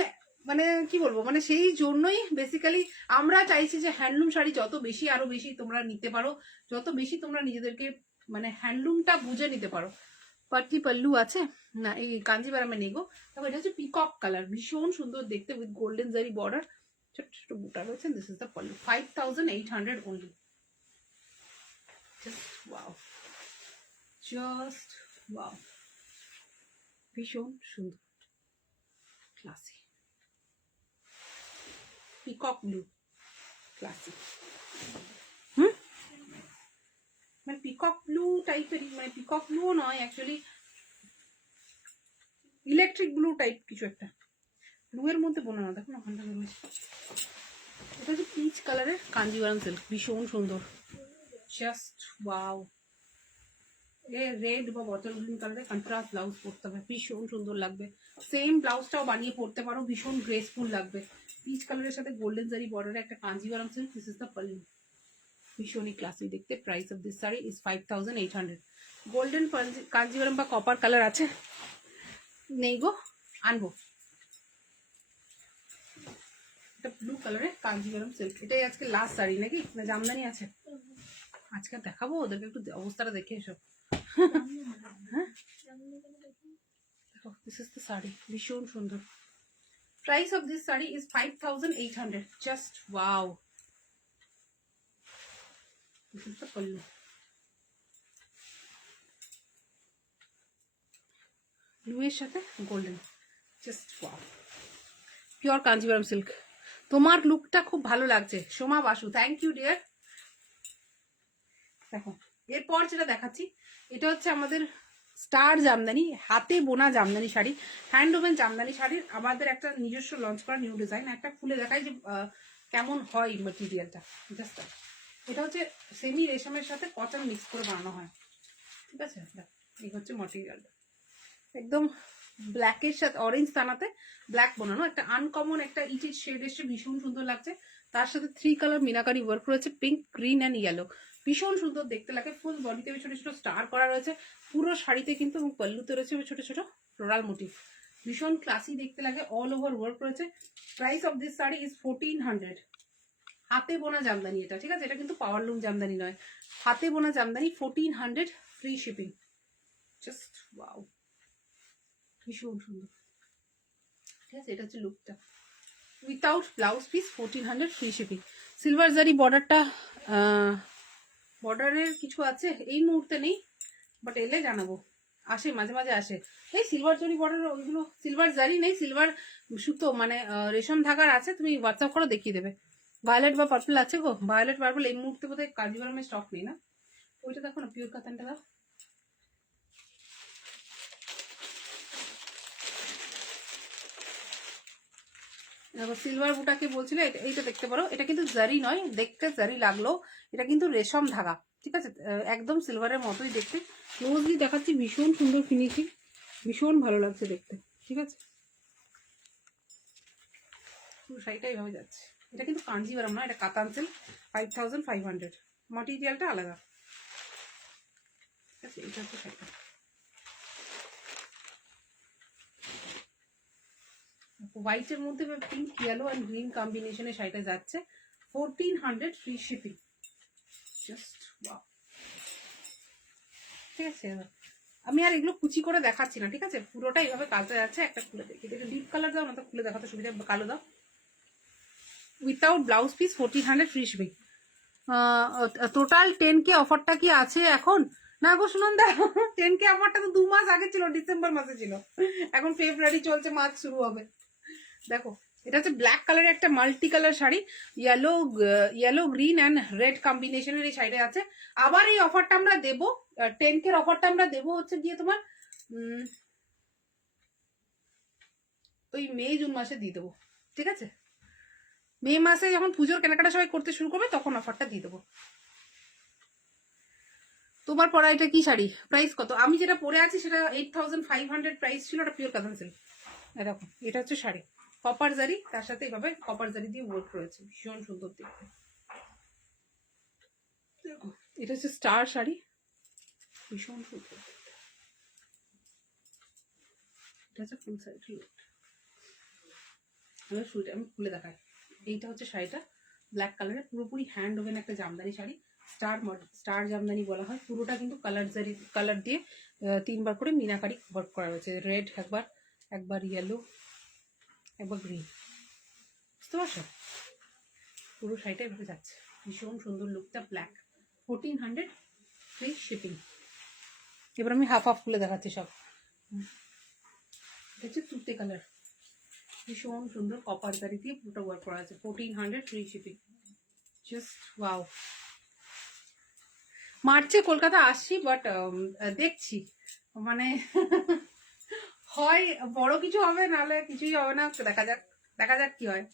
মানে কি বলবো, মানে সেই জন্যই বেসিক্যালি আমরা চাইছি যে হ্যান্ডলুম শাড়ি যত বেশি আরো বেশি তোমরা নিতে পারো, যত বেশি তোমরা নিজেদেরকে মানে হ্যান্ডলুমটা বুঝে নিতে পারো। পাটলি পাল্লু আছে না, এই কাঞ্জিভারামে নেগো। তারপর এটা হচ্ছে পিকক কালার, ভীষণ সুন্দর দেখতে, উইথ গোল্ডেন জারি বর্ডার, ছোট ছোট বুটা রয়েছে। This is the pallu, 5,800 only. Just wow, just wow, ভীষণ সুন্দর, ক্লাসি, পিকক ব্লু, ক্লাসি। মানে পিকক ব্লু টাইপেরই, মানে পিকক ব্লুও নয় অ্যাকচুয়ালি, ইলেকট্রিক ব্লু টাইপ কিছু একটা, ব্লু এর মধ্যে বোনা না, দেখো না ওখানটা রয়েছে। এটা হচ্ছে পিচ কালারের কাঞ্জিভারাম সিল্ক, ভীষণ সুন্দর, জাস্ট ওয়াও। এ রেড বা বটল গ্রিন কালারের কন্ট্রাস্ট ব্লাউজ পরতে হবে, ভীষণ সুন্দর লাগবে। সেম ব্লাউজটাও বানিয়ে পরতে পারো, ভীষণ গ্রেসফুল লাগবে। পিচ কালারের সাথে গোল্ডেন জারি বর্ডারে একটা Kanjivaram silk, this is the pallu, ভীষণই ক্লাসি দেখতে। Price of this sari is 5,800। Golden Kanjivaram বা কপার কালার আছে নেই গো, আনবো। এটা ব্লু কালারের কাঞ্জিভারাম সিল্ক, এটাই আজকে লাস্ট শাড়ি নাকি, না জামদানি আছে আজকে দেখাবো, ওদেরকে একটু অবস্থাটা দেখে এসো। হ্যাঁ দেখো, দিস ইজ দ্য শাড়ি, ভীষণ সুন্দর। Price of this sari is 5,800, just wow. This is the pallu, blue এর সাথে golden, just wow, pure Kanjivaram silk. তোমার লুকটা খুব ভালো লাগছে Soma Basu, thank you dear. দেখো এরপর যেটা দেখাচ্ছি, এটা হচ্ছে আমাদের স্টার জামদানি, হাতে বোনা জামদানি শাড়ি, হ্যান্ডলুমের জামদানি শাড়ির আমাদের একটা নিজস্ব লঞ্চ করা নিউ ডিজাইন। একটা খুলে দেখাই যে কেমন হয় মেটেরিয়ালটা। জাস্ট এটা হচ্ছে সেমি রেশমের সাথে কটন মিক্স করে বানানো হয়, ঠিক আছে। এই হচ্ছে মেটেরিয়ালটা, একদম ব্ল্যাকের সাথে অরেঞ্জ তানাতে ব্ল্যাক বানানো, একটা আনকমন একটা ইচিট শেড এসে ভীষণ সুন্দর লাগছে। তার সাথে 3 কালার মিনাকারি ওয়ার্ক রয়েছে, পিঙ্ক, গ্রিন অ্যান্ড ইয়েলো, ভীষণ সুন্দর দেখতে লাগে। ফুল বডিতে ছোট ছোট স্টার করা রয়েছে পুরো শাড়িতে কিন্তু, এবং পল্লুতে রয়েছে ছোট ছোট ফ্লোরাল মোটিভ, ভীষণ ক্লাসি দেখতে লাগে। অল ওভার ওয়ার্ক রয়েছে। Price of this sari is 1,400। হাতে বোনা জামদানি এটা, ঠিক আছে, এটা কিন্তু পাওয়ারলুম জামদানি নয়, হাতে বোনা Jamdani, 1,400 free shipping. Just wow, ভীষণ সুন্দর, ঠিক আছে। এটা হচ্ছে লুকটা without blouse piece, 1,400 free shipping. Silver জারি বর্ডারটা, বর্ডারের কিছু আছে এই মুহূর্তে নেই, বাট এলে জানাবো, আসে মাঝে মাঝে আসে। এই সিলভার জারি বর্ডার, ওইগুলো সিলভার জারি নেই, সিলভার সুতো মানে রেশম ধাগার আছে, তুমি হোয়াটসঅ্যাপ করো দেখিয়ে দেবে। ভায়োলেট বা পার্পল আছে গো, ভায়োলেট পার্পল এই মুহূর্তে বোধহয় কাঞ্জিভারামের স্টক নেই না, ওইটা দেখো না, পিওর কাতানটা দাও। সিলভার বুটাকে বলছিল এইটা দেখতে পারো, এটা কিন্তু জারি নয়, দেখতে জারি লাগলো, এটা কিন্তু রেশম ধাগা, ঠিক আছে, একদম সিলভারের মতোই দেখতে। ক্লোজলি দেখাচ্ছি, ভীষণ সুন্দর ফিনিশিং, ভীষণ ভালো লাগছে দেখতে, ঠিক আছে। পুরো শাড়িটা এইভাবে যাচ্ছে। এটা কিন্তু কাঞ্জিভারাম না, এটা কাতানসেল, 5500, মাটেরিয়ালটা আলাদা, ঠিক আছে। এটা হচ্ছে শাড়িটা, হোয়াইটের মধ্যে পিঙ্ক, ইয়েলো অ্যান্ড গ্রিন কম্বিনেশনে শাড়িটা যাচ্ছে, 1400 ফ্রি শিপিং, জাস্ট ওয়াও, ঠিক আছে। আমি আর এগুলো কুচি করে দেখাচ্ছি না, ঠিক আছে, পুরোটা এইভাবে কাজটা যাচ্ছে। একটা খুলে দেখি, এটা ডিপ কালার দাও না, তো খুলে দেখাতে সুবিধা, কালো দাও, without blouse piece, 1400 free shipping. Total 10K অফারটা কি আছে এখন? না গো সুনন্দা, 10K অফারটা তো 2 মাস আগে ছিল, ডিসেম্বর মাসে ছিল, এখন ফেব্রুয়ারি চলছে, মার্চ শুরু হবে। দেখো, এটা হচ্ছে ব্ল্যাক কালারের একটা multi colour sari, yellow green and red কম্বিনেশনের এই শাড়িটা আছে। আবার এই অফারটা আমরা দেবো, 10K অফারটা আমরা দেবো হচ্ছে গিয়ে তোমার ওই মে জুন মাসে দিয়ে দেবো, ঠিক আছে। মে মাসে যখন পুজোর কেনাকাটা সবাই করতে শুরু করবে তখন অফারটা দিয়ে দেবো। তোমার পরা এটা কি শাড়ি, প্রাইস কত? আমি যেটা পরে আছি সেটা 8500 প্রাইস ছিল, ওটা পিওর কাতান সিল্ক। এরকম, এটা হচ্ছে শাড়ি, কপার জারি, তার সাথে এভাবে কপার জারি দিয়ে ওয়ার্ক রয়েছে, ভীষণ সুন্দর দেখতে। দেখো, এটা হচ্ছে স্টার শাড়ি, ভীষণ সুন্দর, এটা হচ্ছে ফুল সাইড লুক। এবার শুরুটা আমি খুলে দেখাই। এইটা হচ্ছে শাড়িটা, ব্ল্যাক কালারের, পুরোপুরি হ্যান্ড ওভেন একটা জামদানি শাড়ি, স্টার জামদানি বলা হয়। পুরোটা কিন্তু কালার দিয়ে 3বার করে মিনাকারি ওয়ার্ক করা রয়েছে, রেড একবার ইয়েলো, একবার গ্রিন, বুঝতে পারছো? পুরো শাড়িটা এভাবে যাচ্ছে, ভীষণ সুন্দর লুকটা, ব্ল্যাক, 1400 ফ্রি শিপিং। এবার আমি হাফ খুলে দেখাচ্ছি সব। এটা হচ্ছে তুতে কালার, ভীষণ সুন্দর কপার জারি দিয়ে পুরোটা ওয়ার্ক করা আছে, 1400 ফ্রি শিপিং, জাস্ট ওয়াও। মার্চে কলকাতা আসছি, বাট দেখছি মানে হয় বড় কিছু হবে, নাহলে কিছুই হবে না, দেখা যাক কি হয়।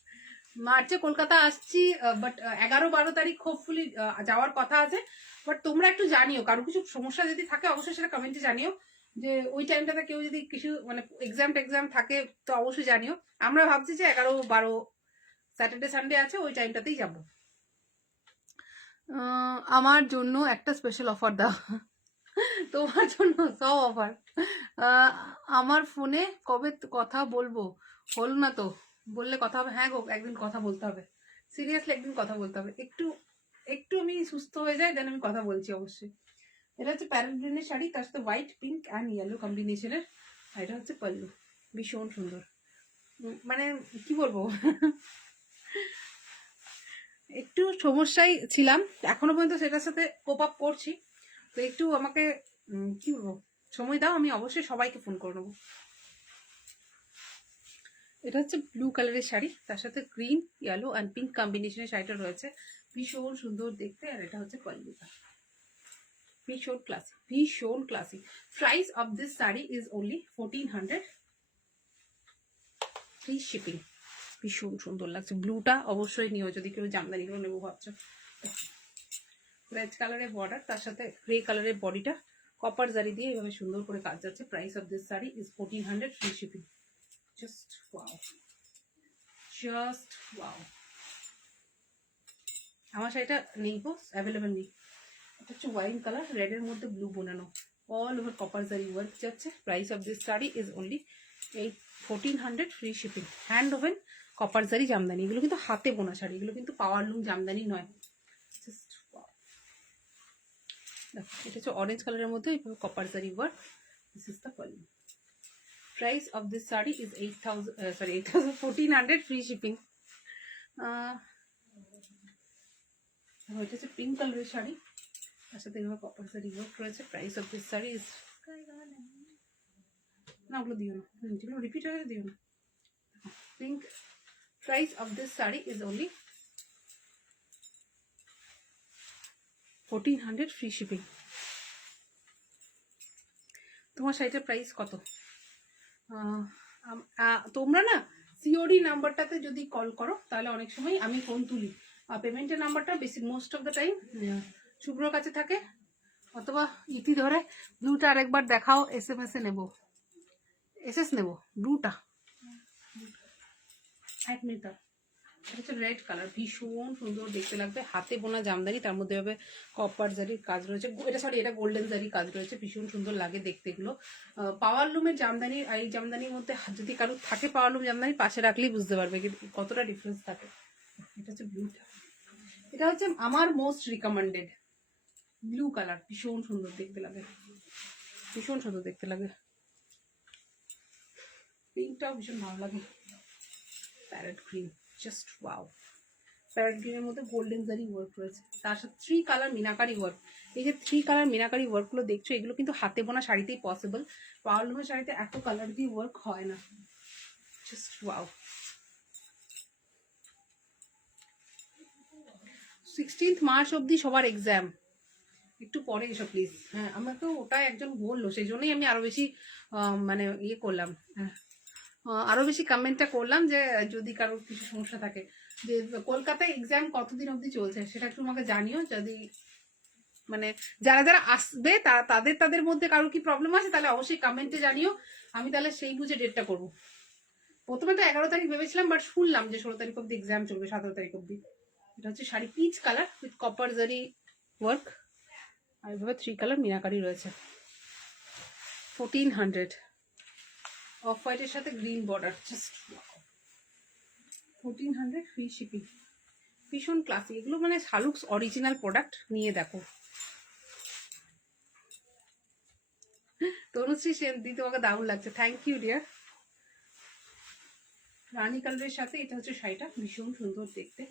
মার্চে কলকাতা আসছি, বাট 11-12 তারিখ হোপফুলি যাওয়ার কথা আছে। বাট তোমরা একটু জানিও, কারো কিছু সমস্যা যদি থাকে অবশ্যই সেটা কমেন্টে জানিও, যে ওই টাইমটাতে কেউ যদি কিছু মানে এক্সাম থাকে তো অবশ্যই জানিও। আমরা ভাবছি যে 11-12 স্যাটারডে সানডে আছে, ওই টাইমটাতেই যাবো। আমার জন্য একটা স্পেশাল অফার দাও। তোমার জন্য সব অফার। আমার ফোনে কবে কথা বলবো? হল না তো, বললে কথা হবে। হ্যাঁ গো, একদিন কথা বলতে হবে, সিরিয়াসলি একদিন কথা বলতে হবে। একটু আমি সুস্থ হয়ে যাই, দেন আমি কথা বলছি অবশ্যই। এটা হচ্ছে প্যারেট গ্রিনের শাড়ি, তার সাথে হোয়াইট, পিঙ্ক অ্যান্ড ইয়েলো কম্বিনেশনের। আর এটা হচ্ছে পল্লু, ভীষণ সুন্দর, মানে কি বলবো একটু সমস্যায় ছিলাম, এখনো পর্যন্ত সেটার সাথে কোপ আপ করছি। তো একটু আমাকে কি বলবো, সময় দাও, আমি অবশ্যই সবাইকে ফোন করে নেবো। এটা হচ্ছে ব্লু কালারের শাড়ি, তার সাথে গ্রিন, ইয়েলো অ্যান্ড পিঙ্ক কম্বিনেশনের শাড়িটা রয়েছে, ভীষণ সুন্দর দেখতে। আর এটা হচ্ছে পল্লুটা, ভীষণ classy. Price of this sari is only 1400 free shipping. ভীষণ সুন্দর লাগছে, ব্লুটা অবশ্যই নিও যদি কেউ জামদানিগুলো নেবো ভাবছো। রেড কালারের বর্ডার, তার সাথে গ্রে কালারের বডিটা, কপার জারি দিয়ে এভাবে সুন্দর করে কাজ যাচ্ছে। Price of this sari is 1400 free shipping, just wow, just wow. আমার শাড়িটা নেই গো, অ্যাভেলেবেল নেই। এটা হচ্ছে ওয়াইন কালার, রেডের মধ্যে ব্লু বোনানো, অল ওভার কপার জারি ওয়ার্ক যাচ্ছে। Price of this sari is only 1400 free shipping. Hand woven copper জারি জামদানি, এগুলো কিন্তু হাতে বোনা শাড়ি, এগুলো কিন্তু পাওয়ার লুম জামদানি নয়। Just wow. দেখো, এটা হচ্ছে অরেঞ্জ কালারের মধ্যে এইভাবে কপার জারি work. This is the pallu. Price of this saree is 1400 free shipping. এটা হচ্ছে পিঙ্ক কালারের শাড়ি, তার সাথে এভাবে কপার জারি ওয়ার্ক রয়েছে। Price of this sari is, না ওগুলো দিও না, যেগুলো রিপিট হয়ে গেছে দিও না। Pink, price of this sari is only 1400 free shipping. তোমার শাড়িটার প্রাইস কত? তোমরা না সিওডি নাম্বারটাতে যদি কল করো তাহলে অনেক সময় আমি ফোন তুলি, আর পেমেন্টের নাম্বারটা বেশি মোস্ট অফ দ্য টাইম শুভ্রর কাছে থাকে, অথবা ইতি ধরে। ব্লুটা আরেকবার দেখাও, SMS এ নেবো, SS নেবো, ব্লুটা 1 মিনিট দাও। এটা হচ্ছে রেড কালার, ভীষণ সুন্দর দেখতে লাগবে, হাতে বোনা জামদানি, তার মধ্যে হবে কপার জারির কাজ রয়েছে, এটা সরি এটা গোল্ডেন জারির কাজ রয়েছে, ভীষণ সুন্দর লাগে দেখতে এগুলো। পাওয়ার লুমের জামদানি আর এই জামদানির মধ্যে যদি কারো থাকে পাওয়ার লুম জামদানি, পাশে রাখলেই বুঝতে পারবে কতটা ডিফারেন্স থাকে। এটা হচ্ছে ব্লুটা, এটা হচ্ছে আমার মোস্ট রিকমেন্ডেড ব্লু কালার, ভীষণ সুন্দর দেখতে লাগে, ভীষণ সুন্দর দেখতে লাগে। পিঙ্কটাও ভীষণ ভালো লাগে, parrot green, just wow. Parrot গ্রিনের মধ্যে গোল্ডেন জারি ওয়ার্ক রয়েছে, তার সাথে 3 কালার মিনাকারি ওয়ার্ক। এই যে 3 কালার মিনাকারি ওয়ার্কগুলো দেখছো, এগুলো কিন্তু হাতে বোনা শাড়িতেই পসিবল, পাওয়ারলুমের শাড়িতে এত কালার দিয়ে ওয়ার্ক হয় না, জাস্ট ওয়াও। 16th মার্চ অবধি সবার এক্সাম, একটু পরে এসো প্লিজ। হ্যাঁ, আমাকেও ওটাই একজন বললো, সেই জন্যই আমি আরো বেশি মানে ইয়ে করলাম, আরো বেশি কমেন্টটা করলাম যে যদি কারোর কিছু সমস্যা থাকে, যে কলকাতায় এক্সাম কতদিন অবধি চলছে সেটা একটু আমাকে জানিও, যদি মানে যারা যারা আসবে তাদের মধ্যে কারোর কি প্রবলেম আছে তাহলে অবশ্যই কমেন্টে জানিও, আমি তাহলে সেই বুঝে ডেটটা করবো। প্রথমে তো 11 তারিখ ভেবেছিলাম, বাট শুনলাম যে 16 তারিখ অব্দি এক্সাম চলবে, 17 তারিখ অব্দি। এটা হচ্ছে sari peach colour with copper জারি ওয়ার্ক, আর এভাবে 3 কালার মিনাকারি রয়েছে, 1400, অফ হোয়াইটের সাথে green border, just 1400 free shipping, ভীষণ ক্লাসি এগুলো, মানে শালুক্স অরিজিনাল প্রোডাক্ট। নিয়ে দেখো, তনুশ্রী সেন দি তোমাকে দারুণ লাগছে, থ্যাংক ইউ ডিয়ার। রানী কালারের সাথে এটা হচ্ছে শাড়িটা, ভীষণ সুন্দর দেখতে,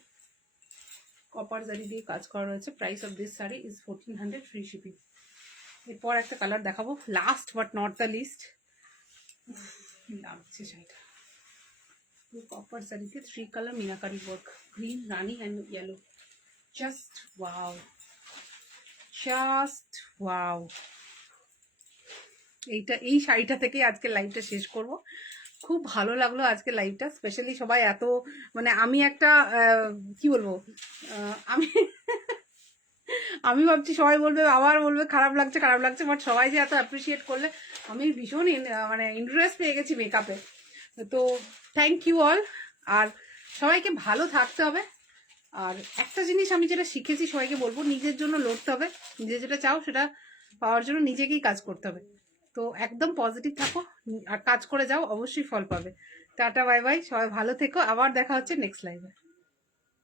কপার জারি দিয়ে কাজ করা রয়েছে। Price of this sari is 1400 free shipping. এরপর একটা কালার দেখাবো, last but not the least, লাগছে শাড়িটা, কপার জারিতে 3 কালার মিনাকারি ওয়ার্ক, গ্রিন, রানী and yellow, just wow, just wow. এই শাড়িটা থেকে আজকে লাইভটা শেষ করব। খুব ভালো লাগলো আজকে লাইভটা, স্পেশালি সবাই এত মানে আমি একটা কি বলবো, আমি আমি ভাবছি সবাই বলবে, আবার বলবে খারাপ লাগছে খারাপ লাগছে, বাট সবাই যে এত অ্যাপ্রিসিয়েট করলে আমি ভীষণ মানে ইন্টারেস্ট পেয়ে গেছি মেকআপে। তো থ্যাংক ইউ অল, আর সবাইকে ভালো থাকতে হবে। আর একটা জিনিস আমি যেটা শিখেছি সবাইকে বলবো, নিজের জন্য লড়তে হবে, নিজে যেটা চাও সেটা পাওয়ার জন্য নিজেকেই কাজ করতে হবে। তো একদম পজিটিভ থাকো আর কাজ করে যাও, অবশ্যই ফল পাবে। টাটা বাই বাই, সবাই ভালো থেকো, আবার দেখা হচ্ছে নেক্সট লাইভে।